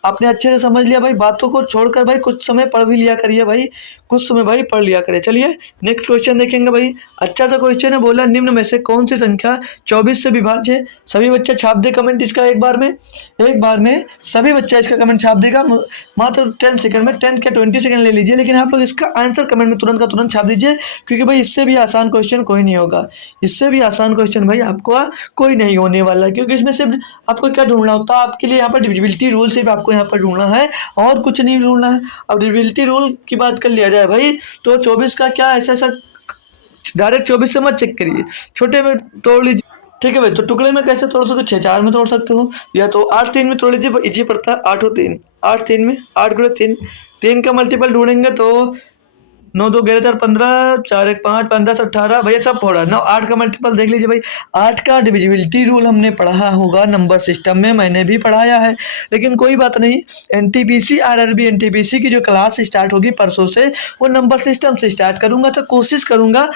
आपने अच्छे से समझ लिया भाई, बातों को छोड़कर भाई कुछ समय पढ़ भी लिया करिए भाई, कुछ समय भाई पढ़ लिया करिए। चलिए नेक्स्ट क्वेश्चन देखेंगे भाई। अच्छा सा क्वेश्चन है, बोला निम्न में से कौन सी संख्या 24 से विभाज्य है। सभी बच्चे छाप दे कमेंट इसका एक बार में सभी बच्चे इसका कमेंट छाप देगा, मात्र 10 सेकंड में, 10 के 20 सेकंड ले लीजिए, लेकिन आप लोग इसका आंसर कमेंट में तुरंत का तुरंत छाप दीजिए, क्योंकि भाई इससे भी आसान क्वेश्चन कोई नहीं होगा, इससे भी आसान क्वेश्चन भाई आपको कोई नहीं होने वाला, क्योंकि इसमें सिर्फ आपको क्या ढूंढना होता है, आपके लिए यहाँ पर डिविजिबिलिटी रूल सिर्फ आपको यहाँ पर ढूंढना है और कुछ नहीं ढूंढना है। अब डिविजिबिलिटी रूल की बात कर लिया जाए भाई, तो 24 का क्या ऐसा डायरेक्ट 24 से मत चेक करिए, छोटे में तोड़ लीजिए, ठीक है भाई। तो टुकड़े में कैसे तोड़ सकते हो, 6 4 में तोड़ सकते हो, या तो 8 3 में तोड़ लीजिए, इजी पड़ता है। 8 और 3, 8 3 में 8 गुणे 3, 3 का मल्टीपल ढूंढेंगे तो 9 2 11 4 15, 4 1 5 5 10 18, भैया सब फोड़ा 9 8 का मल्टीपल देख लीजिए भाई। 8 का डिविजिबिलिटी रूल हमने पढ़ा होगा नंबर सिस्टम में, मैंने भी पढ़ाया है, लेकिन कोई बात नहीं, एनटीपीसी आरआरबी एनटीपीसी की जो क्लास स्टार्ट होगी परसों से, वो नंबर सिस्टम से स्टार्ट करूंगा, तो कोशिश करूंगा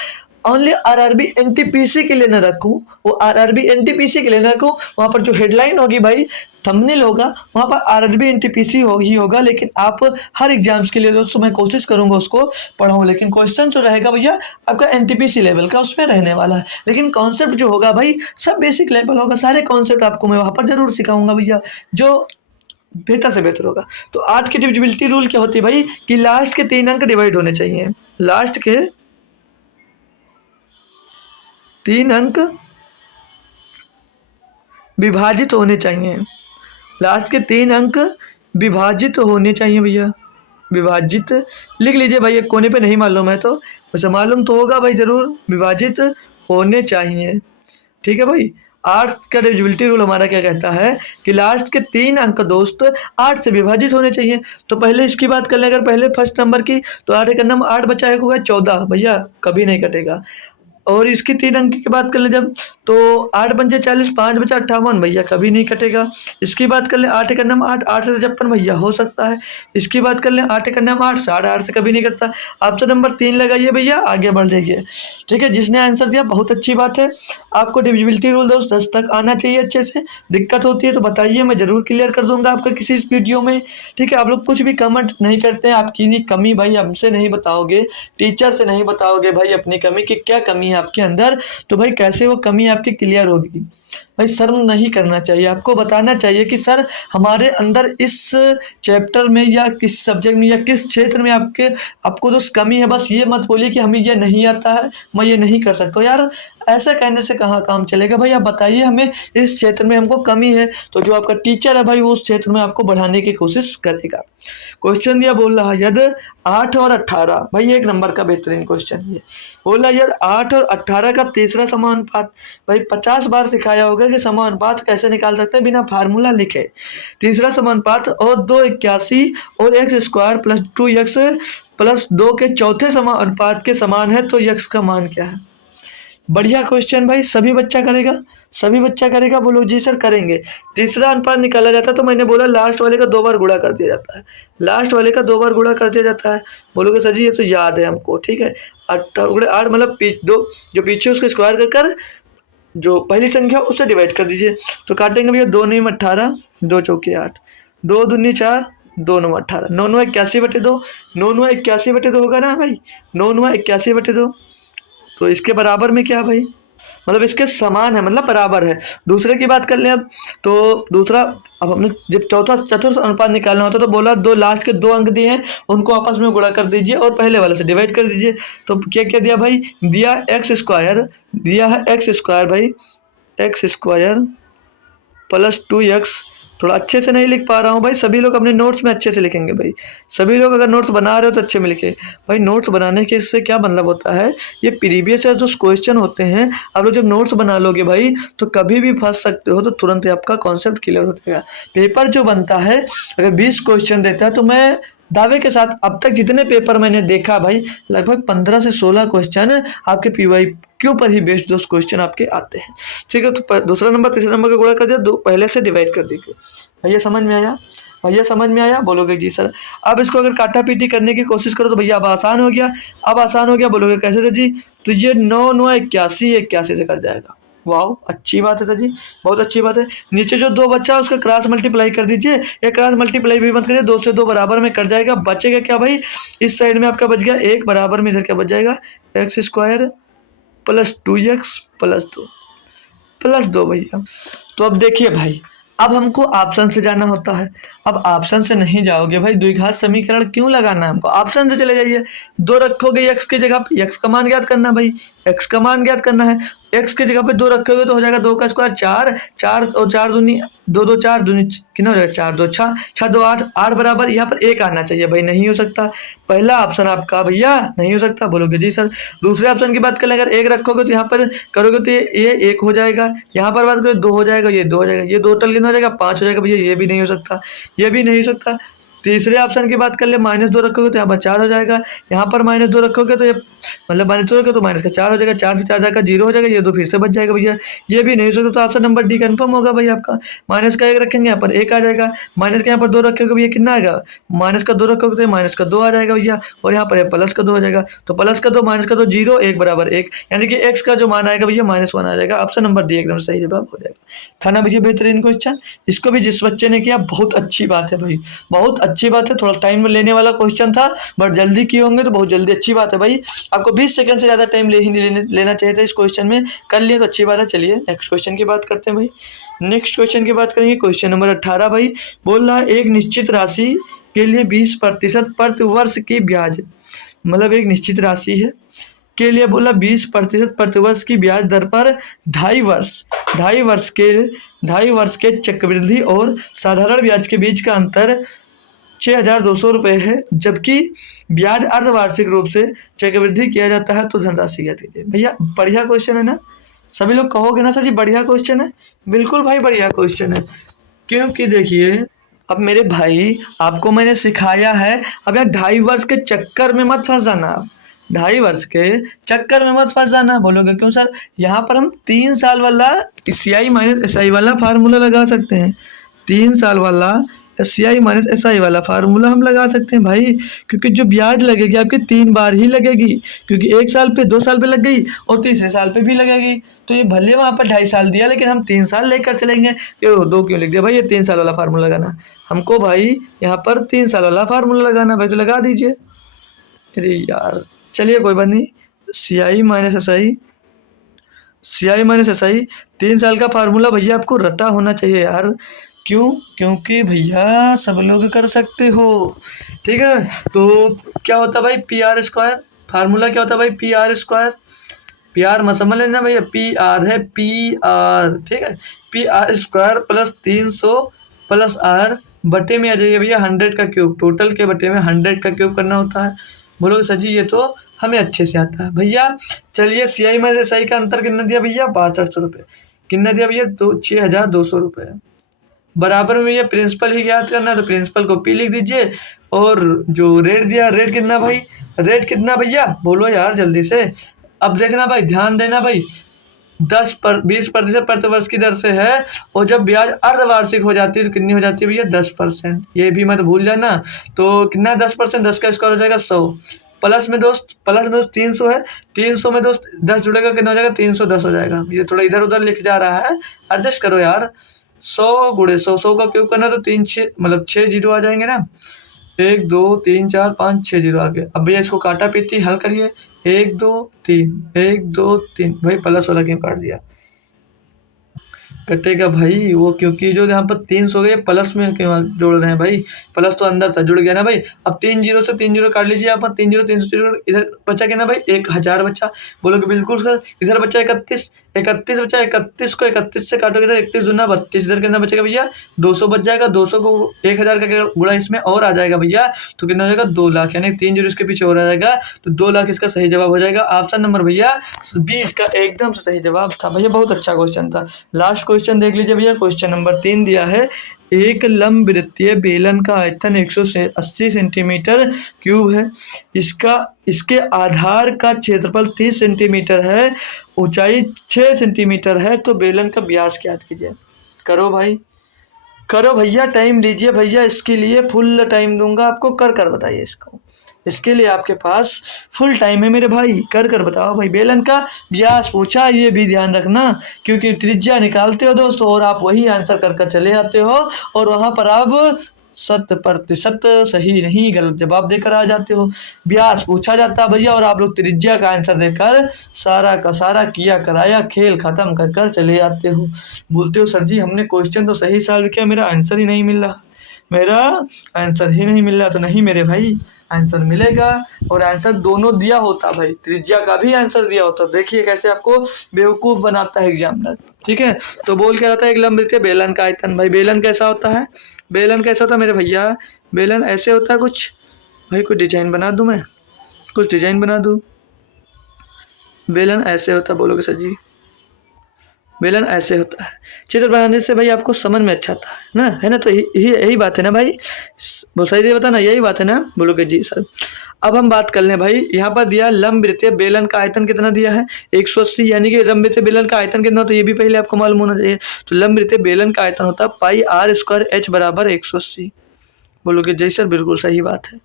ओनली आरआरबी एनटीपीसी के लिए न रखूं, वो आरआरबी एनटीपीसी के लिए न रखूं, वहाँ पर जो हेडलाइन होगी भाई, थंबनेल होगा, वहाँ पर आरआरबी एनटीपीसी होगा, लेकिन आप हर एग्जाम्स के लिए दोस्तों मैं कोशिश करूंगा उसको पढ़ाऊँ, लेकिन क्वेश्चन जो रहेगा भैया आपका एनटीपीसी लेवल का उसमें रहने वाला है, लेकिन कॉन्सेप्ट जो होगा भाई सब बेसिक लेवल होगा, सारे कॉन्सेप्ट आपको मैं वहाँ पर जरूर सिखाऊंगा भैया, जो बेहतर से बेहतर होगा। तो 8 की डिविजिबिलिटी रूल क्या होती है भाई, कि लास्ट के 3 अंक डिवाइड होने चाहिए, लास्ट के 3 अंक विभाजित होने चाहिए, लास्ट के 3 अंक विभाजित होने चाहिए भैया, विभाजित लिख लीजिए भाई, एक कोने पे नहीं मालूम है तो वैसे मालूम तो होगा भाई, जरूर विभाजित होने चाहिए, ठीक है भाई। 8 का डिविजिबिलिटी रूल हमारा क्या कहता है कि लास्ट के 3 अंक दोस्त 8 से विभाजित होने चाहिए। तो पहले इसकी बात कर ले, अगर पहले फर्स्ट नंबर की, तो 8 का नंबर 8 बचा हुआ है 14, भैया कभी नहीं कटेगा। और इसकी 3 अंक की बात कर ले जब, तो 8 पंचे 40, 5 बचा 58, भैया कभी नहीं कटेगा। इसकी बात कर ले 8 का नाम 8, 8 से 56 भैया हो सकता है। इसकी बात कर ले 8 का नाम 8, 8.5 से कभी नहीं करता। ऑप्शन नंबर 3 लगाइए भैया, आगे बढ़ जाइए, ठीक है। जिसने आंसर दिया बहुत अच्छी बात है, आपको डिविजिबिलिटी रूल दोस्त 10 तक आना चाहिए अच्छे से, दिक्कत होती है तो बताइए, मैं जरूर क्लियर कर दूंगा आपका किसी इस वीडियो में, ठीक है। आप लोग कुछ भी कमेंट नहीं करते हैं, आपकी नहीं कमी भाई हमसे नहीं बताओगे, टीचर से नहीं बताओगे भाई अपनी कमी की क्या कमी है आपके अंदर, तो भाई कैसे वो कमी आपकी क्लियर होगी। भाई शर्म नहीं करना चाहिए, आपको बताना चाहिए कि सर हमारे अंदर इस चैप्टर में या किस सब्जेक्ट में या किस क्षेत्र में आपको दोस्त कमी है, बस ये मत बोलिए कि हमें ये नहीं आता है, मैं ये नहीं कर सकता। यार ऐसा कहने से कहाँ काम चलेगा भाई, आप बताइए हमें इस क्षेत्र में हमको कमी है, तो जो आपका टीचर है भाई वो उस क्षेत्र में आपको बढ़ाने की कोशिश करेगा। क्वेश्चन दिया बोल रहा है यदि 8 और 18, भाई 1 नंबर का बेहतरीन क्वेश्चन ये बोला, यार 8 और 18 का तीसरा समानुपात, भाई 50 बार सिखाया होगा कि समानुपात कैसे निकाल सकते हैं बिना फार्मूला लिखे। तीसरा समानुपात और 281 और x² प्लस 2x प्लस 2 के चौथे समानुपात के समान है, तो x का मान क्या है। बढ़िया क्वेश्चन भाई, सभी बच्चा करेगा, सभी बच्चा करेगा, बोलो जी सर करेंगे। तीसरा अनुपात निकाला जाता है, तो मैंने बोला लास्ट वाले का 2 बार गुणा कर दिया जाता है, लास्ट वाले का 2 बार गुणा कर दिया जाता है। बोलोगे सर जी ये तो याद है हमको, ठीक है। 8 मतलब 2 जो पीछे उसके स्क्वायर कर जो पहली संख्या उससे डिवाइड कर दीजिए, तो काटेंगे भैया 2 9 18, 2 चौके 8, 2 दूनी 4, 2 9 18, 9 9 81/2, 9 9 81/2 होगा ना भाई, 9 9 81/2, तो इसके बराबर में क्या भाई, मतलब इसके समान है, मतलब बराबर है। दूसरे की बात कर ले अब, तो दूसरा अब हमने जब चतुर्थ अनुपात निकालना होता है, तो बोला 2 लास्ट के 2 अंक दिए हैं उनको आपस में गुणा कर दीजिए और पहले वाले से डिवाइड कर दीजिए। तो क्या क्या दिया भाई, दिया x² दिया है x² भाई, x² प्लस 2x, थोड़ा अच्छे से नहीं लिख पा रहा हूँ भाई, सभी लोग अपने नोट्स में अच्छे से लिखेंगे भाई, सभी लोग अगर नोट्स बना रहे हो तो अच्छे में लिखे भाई। नोट्स बनाने के इससे क्या मतलब होता है, ये प्रीवियस जो क्वेश्चन होते हैं आप लोग जब नोट्स बना लोगे भाई तो कभी भी फंस सकते हो, तो तुरंत ही आपका कॉन्सेप्ट क्लियर हो जाएगा। पेपर जो बनता है अगर 20 क्वेश्चन देता है, तो मैं दावे के साथ अब तक जितने पेपर मैंने देखा भाई लगभग 15 से 16 क्वेश्चन आपके PYQ पर ही बेस्ड दोस्त क्वेश्चन आपके आते हैं, ठीक है। तो दूसरा नंबर तीसरा नंबर का गुणा कर दिया, 2 पहले से डिवाइड कर दीजिए। भैया समझ में आया, भैया समझ में आया, बोलोगे जी सर। अब इसको अगर काटा पीटी करने की कोशिश करो तो भैया अब आसान हो गया, अब आसान हो गया, बोलोगे कैसे सर जी, तो ये 9 9 81 81 से कट जाएगा, वाह, अच्छी बात है सर जी, बहुत अच्छी बात है। नीचे जो 2 बचा है उसका क्रॉस मल्टीप्लाई कर दीजिए, या क्रॉस मल्टीप्लाई भी मत करिए, 2 से 2 बराबर में कट जाएगा, बचेगा क्या भाई, इस साइड में आपका बच गया 1 बराबर में इधर क्या बच जाएगा, x square plus 2x plus 2 plus 2 भैया। तो अब देखिए भाई, अब हमको ऑप्शन से जाना होता है। अब ऑप्शन से नहीं जाओगे भाई, द्विघात समीकरण क्यों लगाना है हमको, ऑप्शन से चले जाइए। 2 रखोगे x की जगह पे, x का मान ज्ञात करना है भाई, x का मान ज्ञात करना है। x की जगह पे 2 रखोगे तो हो जाएगा 2 का स्क्वायर 4, 4 और 4 दूनी 2, 2 4 दूनी कितना हो जाएगा 4 2 6, 6 2 8, 8 बराबर यहाँ पर 1 आना चाहिए भाई, नहीं हो सकता। पहला ऑप्शन आपका भैया नहीं हो सकता, बोलोगे जी सर। दूसरे ऑप्शन की बात करें, अगर 1 रखोगे तो यहाँ पर करोगे तो ये 1 हो जाएगा, यहाँ पर बात करें 2 हो जाएगा, ये 2 हो जाएगा, ये टोटल कितना हो जाएगा 5 हो जाएगा भैया, ये भी नहीं हो सकता, ये भी नहीं हो सकता। तीसरे ऑप्शन की बात कर ले, -2 रखोगे तो यहाँ पर 4 हो जाएगा, यहाँ पर -2 रखोगे तो ये मतलब -2 रखोगे तो माइनस का 4 हो जाएगा, 4 से 4 जाएगा 0 हो जाएगा, ये 2 फिर से बच जाएगा भैया, ये भी नहीं हो सकता। तो ऑप्शन नंबर डी कंफर्म होगा भाई आपका। माइनस का 1 रखेंगे यहाँ पर 1 आ जाएगा, माइनस का यहाँ पर 2 रखोगे भैया कितना आएगा, माइनस का 2 रखोगे तो माइनस का 2 आ जाएगा भैया, और यहाँ पर प्लस का 2 हो जाएगा, तो प्लस का 2 माइनस का 2 0 1 बराबर 1, यानी कि x का जो मान आएगा भैया -1 आ जाएगा। ऑप्शन नंबर डी एकदम सही जवाब हो जाएगा। था ना भैया बेहतरीन क्वेश्चन, इसको भी जिस बच्चे ने किया बहुत अच्छी बात है भाई, बहुत अच्छी बात है। थोड़ा टाइम लेने वाला क्वेश्चन था, बट जल्दी किए होंगे तो बहुत जल्दी, अच्छी बात है भाई। आपको 20 सेकंड से ज़्यादा टाइम लेना चाहिए था इस क्वेश्चन में, कर लिए तो अच्छी बात है। चलिए नेक्स्ट क्वेश्चन की बात करते हैं भाई। नेक्स्ट क्वेश्चन की बात करेंगे, क्वेश्चन नंबर 18 भाई। बोल रहा है एक निश्चित राशि के लिए 20% प्रति वर्ष की ब्याज, मतलब एक निश्चित राशि है के लिए बोला 20% प्रतिवर्ष की ब्याज दर पर 2.5 वर्ष के चक्रवृद्धि और साधारण ब्याज के बीच का अंतर 6,200 रुपये है, जबकि ब्याज अर्धवार्षिक रूप से चक्रवृद्धि किया जाता है, तो धनराशि ज्ञात कीजिए। भैया बढ़िया क्वेश्चन है ना, सभी लोग कहोगे ना सर जी बढ़िया क्वेश्चन है, बिल्कुल भाई बढ़िया क्वेश्चन है। क्योंकि देखिए अब मेरे भाई आपको मैंने सिखाया है, अब यार 2.5 वर्ष के चक्कर में मत फंस जाना, 2.5 वर्ष के चक्कर में मत फंस जाना। बोलोगे क्यों सर, यहाँ पर हम 3 साल वाला CI माइनस SI वाला फार्मूला लगा सकते हैं, 3 साल वाला CI माइनस SI वाला फार्मूला हम लगा सकते हैं भाई, क्योंकि जो ब्याज लगेगी आपकी 3 बार ही लगेगी, क्योंकि 1 साल पे 2 साल पे लग गई और तीसरे साल पे भी लगेगी। तो ये भले वहाँ पर 2.5 साल दिया, लेकिन हम 3 साल लेकर चलेंगे। क्यों 2 क्यों लिख दिया भाई, ये 3 साल वाला फार्मूला लगाना हमको भाई, यहाँ पर 3 साल वाला फार्मूला लगाना भाई, तो लगा दीजिए। अरे यार चलिए कोई बात नहीं, CI माइनस SI 3 साल का फार्मूला भैया आपको रटा होना चाहिए यार। क्यों, क्योंकि भैया सब लोग कर सकते हो, ठीक है। तो क्या होता है भाई PR², फार्मूला क्या होता है भाई PR², PR मत समझ लेना भैया, PR है PR, ठीक है। PR² प्लस 300 प्लस R बटे में आ जाइए भैया 100 का क्यूब, टोटल के बटे में 100 का क्यूब करना होता है। बोलोगे सर जी ये तो हमें अच्छे से आता है भैया। चलिए CI माइनस SI का अंतर कितना दिया भैया 6200 रुपये, कितना दिया भैया 6,200 रुपये, बराबर में ये प्रिंसिपल ही याद करना है, तो प्रिंसिपल को P लिख दीजिए, और जो रेट दिया, रेट कितना भाई, रेट कितना भैया बोलो यार जल्दी से। अब देखना भाई, ध्यान देना भाई, 20% प्रतिवर्ष की दर से है, और जब ब्याज अर्धवार्षिक हो जाती है तो कितनी हो जाती है भैया 10%, ये भी मत भूल जाना। तो कितना 10%, 10 का स्क्वायर हो जाएगा 100, प्लस में दोस्त 300 है, 300 में दोस्त 10 जुड़ेगा कितना हो जाएगा 310 हो जाएगा। ये थोड़ा इधर उधर लिख जा रहा है, एडजस्ट करो यार। 100 गुणे 100, 100 का क्यूब करना तो 3 6 मतलब 6 जीरो आ जाएंगे ना, 1 2 3 4 5 6 जीरो आ गए। अब भैया इसको काटा पीटी हल करिए, 1 2 3 1 2 3 भाई प्लस वाला क्यों काट दिया, कटेगा भाई वो, क्योंकि जो यहाँ पर 300 गए प्लस में क्यों जोड़ रहे हैं भाई, प्लस तो अंदर था जुड़ गया ना भाई। अब 3 जीरो से 3 जीरो काट लीजिए, यहाँ पर 3 जीरो 300, इधर बचा क्या ना भाई 1000 बचा, बोलोगे बिल्कुल सर। इधर बचा 31 बचा, 31 को 31 से काटोगे तो 31 दूना 32, इधर कितना बचेगा भैया 200 बच जाएगा, 200 को 1000 का गुणा इसमें और आ जाएगा भैया, तो कितना हो जाएगा 2 लाख, यानी 3 जीरो इसके पीछे और आ जाएगा, तो 2 लाख इसका सही जवाब हो जाएगा। ऑप्शन नंबर भैया B इसका एकदम से सही जवाब था भैया, बहुत अच्छा क्वेश्चन था। लास्ट क्वेश्चन देख लीजिए भैया, क्वेश्चन नंबर 3 दिया है, एक लंबवृत्तीय बेलन का आयतन 180 सेंटीमीटर क्यूब है, इसके आधार का क्षेत्रफल 30 सेंटीमीटर है, ऊंचाई 6 सेंटीमीटर है, तो बेलन का व्यास ज्ञात कीजिए। करो भाई करो भैया, टाइम लीजिए भैया, इसके लिए फुल टाइम दूंगा आपको, कर बताइए इसको। इसके लिए आपके पास फुल टाइम है मेरे भाई, कर कर बताओ भाई। बेलन का व्यास पूछा, ये भी ध्यान रखना, क्योंकि त्रिज्या निकालते हो दोस्तों और आप वही आंसर कर कर चले जाते हो और वहां पर आप 100% सही नहीं गलत जवाब देकर आ जाते हो। व्यास पूछा जाता है भैया और आप लोग त्रिज्या का आंसर देकर सारा का सारा किया कराया खेल खत्म कर कर चले जाते हो। बोलते हो सर जी हमने क्वेश्चन तो सही सॉल्व किया, मेरा आंसर ही नहीं मिल रहा, मेरा आंसर ही नहीं मिल रहा। तो नहीं मेरे भाई, आंसर मिलेगा और आंसर दोनों दिया होता भाई, त्रिज्या का भी आंसर दिया होता। देखिए कैसे आपको बेवकूफ़ बनाता है एग्जामिनर। ठीक है, तो बोल क्या रहता है, एक लंब बेलन का आयतन। भाई बेलन कैसा होता है, बेलन कैसा होता है मेरे भैया, बेलन ऐसे होता है कुछ। भाई कुछ डिजाइन बना दूं मैं, कुछ डिजाइन बना दूं। बेलन ऐसे होता है, बोलोगे सर जी बेलन ऐसे होता है। चित्र बनाने से भाई आपको समझ में अच्छा आता है ना, है ना। तो यही बात है ना भाई, बहुत सही से बता ना, यही बात है ना, बोलोगे जी सर। अब हम बात कर लें भाई, यहाँ पर दिया लंब वृत्तीय बेलन का आयतन कितना दिया है 180, यानी कि लंब वृत्तीय बेलन का आयतन कितना होता है ये भी पहले आपको मालूम होना चाहिए। तो लंब वृत्तीय बेलन का आयतन होता है पाई आर स्क्वायर एच बराबर 180। बोलोगे जी सर बिल्कुल सही बात है,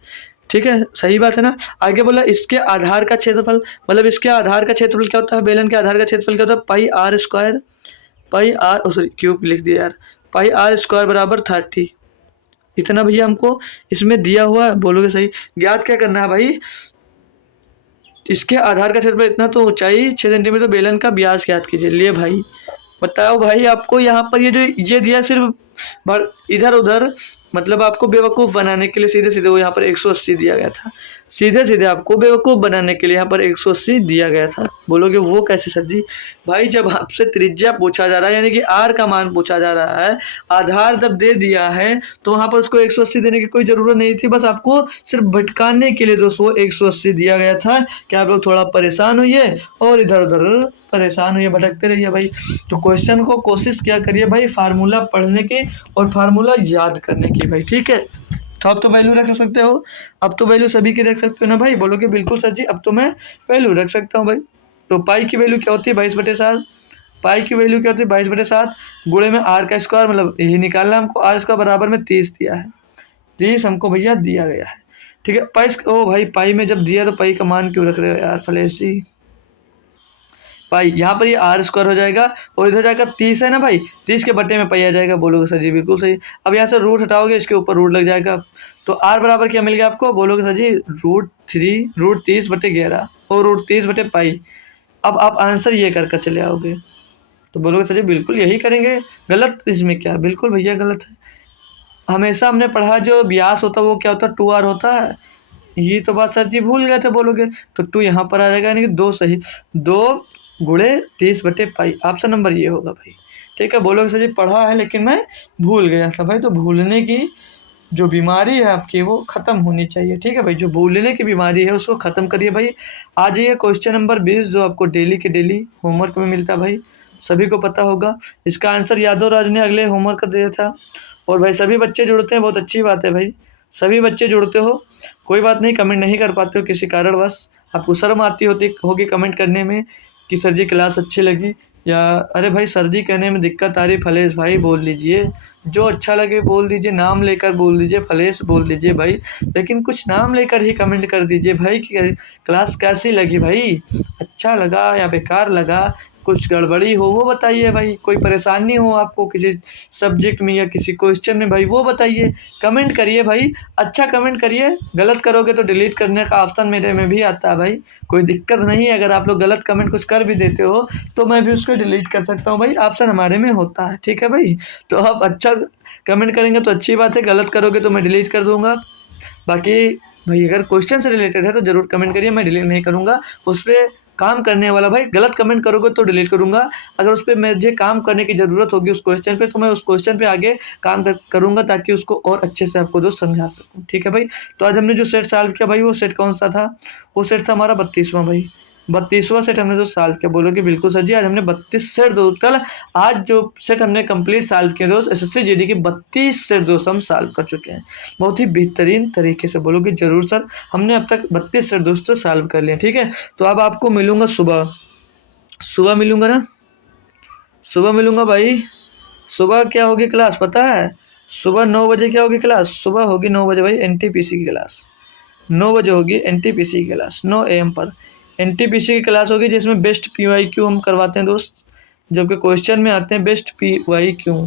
ठीक है सही बात है ना। आगे बोला इसके आधार का क्षेत्रफल, मतलब इसके आधार का क्षेत्रफल क्या होता है, बेलन के आधार का क्षेत्रफल क्या होता है pi r square, pi r sorry cube लिख दिया यार, पाई आर स्क्वायर बराबर 30। इतना भैया हमको इसमें दिया हुआ है, बोलोगे सही। ज्ञात क्या करना है भाई, इसके आधार का क्षेत्रफल इतना, तो ऊंचाई 6 सेंटीमीटर, बेलन का व्यास ज्ञात कीजिए। लिए भाई बताओ भाई, आपको यहाँ पर ये जो ये दिया सिर्फ इधर उधर, मतलब आपको बेवकूफ़ बनाने के लिए सीधे सीधे वो यहाँ पर 180 दिया गया था, सीधे सीधे आपको बेवकूफ़ बनाने के लिए यहाँ पर 180 दिया गया था। बोलोगे वो कैसे सर जी, भाई जब आपसे त्रिज्या पूछा जा रहा है यानी कि आर का मान पूछा जा रहा है, आधार जब दे दिया है तो वहाँ पर उसको 180 देने की कोई ज़रूरत नहीं थी, बस आपको सिर्फ भटकाने के लिए दोस्तों 180 दिया गया था कि आप लोग थोड़ा परेशान होइए और इधर उधर परेशान होइए, भटकते रहिए भाई। तो क्वेश्चन को कोशिश क्या करिए भाई, फार्मूला पढ़ने की और फार्मूला याद करने की भाई, ठीक है। तो अब तो वैल्यू रख सकते हो, अब तो वैल्यू सभी की रख सकते हो ना भाई, बोलोगे बिल्कुल सर जी अब तो मैं वैल्यू रख सकता हूँ भाई। तो पाई की वैल्यू क्या होती है 22/7, पाई की वैल्यू क्या होती है 22/7 गुणे में आर का स्क्वायर, मतलब यही निकालना हमको, आर स्क्वायर बराबर में 30 दिया है, 30 हमको भैया दिया गया है, ठीक है। पाई ओ भाई पाई में जब दिया तो पाई का मान क्यों रख रहे हो यार फलेसी, पाई यहाँ पर ये आर स्क्वायर हो जाएगा और इधर जाकर 30 है ना भाई, 30 के बट्टे में पाई आ जाएगा, बोलोगे सर जी बिल्कुल सही। अब यहाँ से रूट हटाओगे इसके ऊपर रूट लग जाएगा, तो आर बराबर क्या मिल गया आपको, बोलोगे सर जी √3 √30/11 और √30/पाई। अब आप आंसर ये कर कर चले आओगे, तो बोलोगे सर जी बिल्कुल यही करेंगे, गलत इसमें क्या, बिल्कुल भैया गलत है। हमेशा हमने पढ़ा जो व्यास होता है वो क्या होता है 2r होता है, ये तो बात सर जी भूल गए थे, बोलोगे तो 2 यहाँ पर आ जाएगा, यानी कि 2 सही, 2 गुणे 30/पाई, ऑप्शन नंबर ये होगा भाई, ठीक है। बोलोगे सर जी पढ़ा है लेकिन मैं भूल गया था भाई, तो भूलने की जो बीमारी है आपकी वो ख़त्म होनी चाहिए, ठीक है भाई, जो भूलने की बीमारी है उसको ख़त्म करिए भाई। आ जाइए क्वेश्चन नंबर 20 जो आपको डेली के डेली होमवर्क में मिलता है भाई, सभी को पता होगा। इसका आंसर यादव राज ने अगले होमवर्क का दिया था, और भाई सभी बच्चे जुड़ते हैं, बहुत अच्छी बात है भाई, सभी बच्चे जुड़ते हो, कोई बात नहीं, कमेंट नहीं कर पाते हो किसी कारणवश, आपको शर्म आती होती होगी कमेंट करने में कि सर जी क्लास अच्छी लगी, या अरे भाई सर जी कहने में दिक्कत आ रही, फलेश भाई बोल लीजिए, जो अच्छा लगे बोल दीजिए, नाम लेकर बोल दीजिए, फलेश बोल दीजिए भाई, लेकिन कुछ नाम लेकर ही कमेंट कर दीजिए भाई कि क्लास कैसी लगी भाई, अच्छा लगा या बेकार लगा, कुछ गड़बड़ी हो वो बताइए भाई, कोई परेशानी हो आपको किसी सब्जेक्ट में या किसी क्वेश्चन में भाई वो बताइए, कमेंट करिए भाई, अच्छा कमेंट करिए, गलत करोगे तो डिलीट करने का ऑप्शन मेरे में भी आता है भाई, कोई दिक्कत नहीं है, अगर आप लोग गलत कमेंट कुछ कर भी देते हो तो मैं भी उसको डिलीट कर सकता हूँ भाई, ऑप्शन हमारे में होता है, ठीक है भाई। तो आप अच्छा कमेंट करेंगे तो अच्छी बात है, गलत करोगे तो मैं डिलीट कर दूंगा। बाकी भाई अगर क्वेश्चन से रिलेटेड है तो ज़रूर कमेंट करिए, मैं डिलीट नहीं करूँगा, उस पर काम करने वाला भाई, गलत कमेंट करोगे तो डिलीट करूँगा, अगर उस पर मुझे काम करने की ज़रूरत होगी उस क्वेश्चन पे तो मैं उस क्वेश्चन पे आगे काम करूँगा ताकि उसको और अच्छे से आपको दोस्त समझा सकूँ, ठीक है भाई। तो आज हमने जो सेट सॉल्व किया भाई वो सेट कौन सा था, वो सेट था हमारा 32वां भाई, 32वां सेट हमने जो सॉल्व किया, बोलोगे बिल्कुल सर जी आज हमने 32 सेट दोस्त, कल आज जो सेट हमने कंप्लीट सॉल्व किया दोस्त एसएससी जीडी के 32 सेट दोस्त हम सॉल्व कर चुके हैं, बहुत ही बेहतरीन तरीके से, बोलोगे जरूर सर हमने अब तक 32 सेट दोस्तों सॉल्व कर लिए, ठीक है। तो अब आपको मिलूंगा सुबह, सुबह मिलूंगा ना, सुबह मिलूंगा भाई, सुबह क्या होगी क्लास पता है, सुबह 9 बजे क्या होगी क्लास, सुबह होगी 9 बजे भाई एनटीपीसी की क्लास, 9 बजे होगी एनटीपीसी की क्लास, 9 AM पर एनटीपीसी की क्लास होगी, जिसमें बेस्ट PYQ हम करवाते हैं दोस्त, जबकि क्वेश्चन में आते हैं बेस्ट PYQ।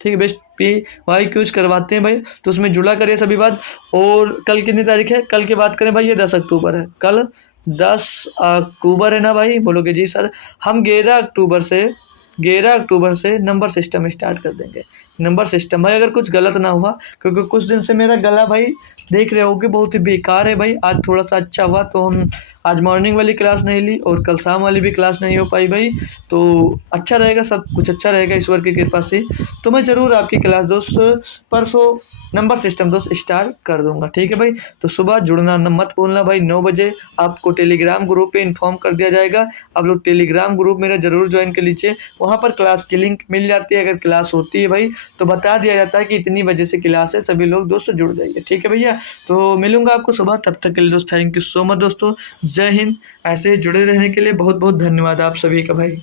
ठीक है, बेस्ट PYQs करवाते हैं भाई, तो उसमें जुड़ा करिए सभी बात। और कल कितनी तारीख है, कल की बात करें भाई, ये 10 अक्टूबर है, कल 10 अक्टूबर है ना भाई, बोलोगे जी सर। हम 11 अक्टूबर से नंबर सिस्टम स्टार्ट कर देंगे। नंबर सिस्टम भाई, अगर कुछ गलत ना हुआ, क्योंकि कुछ दिन से मेरा गला भाई देख रहे होगे बहुत ही बेकार है भाई। आज थोड़ा सा अच्छा हुआ, तो हम आज मॉर्निंग वाली क्लास नहीं ली और कल शाम वाली भी क्लास नहीं हो पाई भाई। तो अच्छा रहेगा, सब कुछ अच्छा रहेगा ईश्वर की कृपा से। तो मैं ज़रूर आपकी क्लास दोस्त परसों नंबर सिस्टम दोस्त स्टार्ट कर दूंगा, ठीक है भाई। तो सुबह जुड़ना मत भूलना भाई, 9 बजे आपको टेलीग्राम ग्रुप पे इन्फॉर्म कर दिया जाएगा। आप लोग टेलीग्राम ग्रुप मेरा ज़रूर ज्वाइन कर लीजिए, वहाँ पर क्लास की लिंक मिल जाती है। अगर क्लास होती है भाई तो बता दिया जाता है कि इतनी बजे से क्लास है, सभी लोग दोस्तों जुड़ जाइए, ठीक है भैया। तो मिलूंगा आपको सुबह, तब तक के लिए दोस्त थैंक यू सो मच दोस्तों, जय हिंद। ऐसे जुड़े रहने के लिए बहुत बहुत धन्यवाद आप सभी का भाई।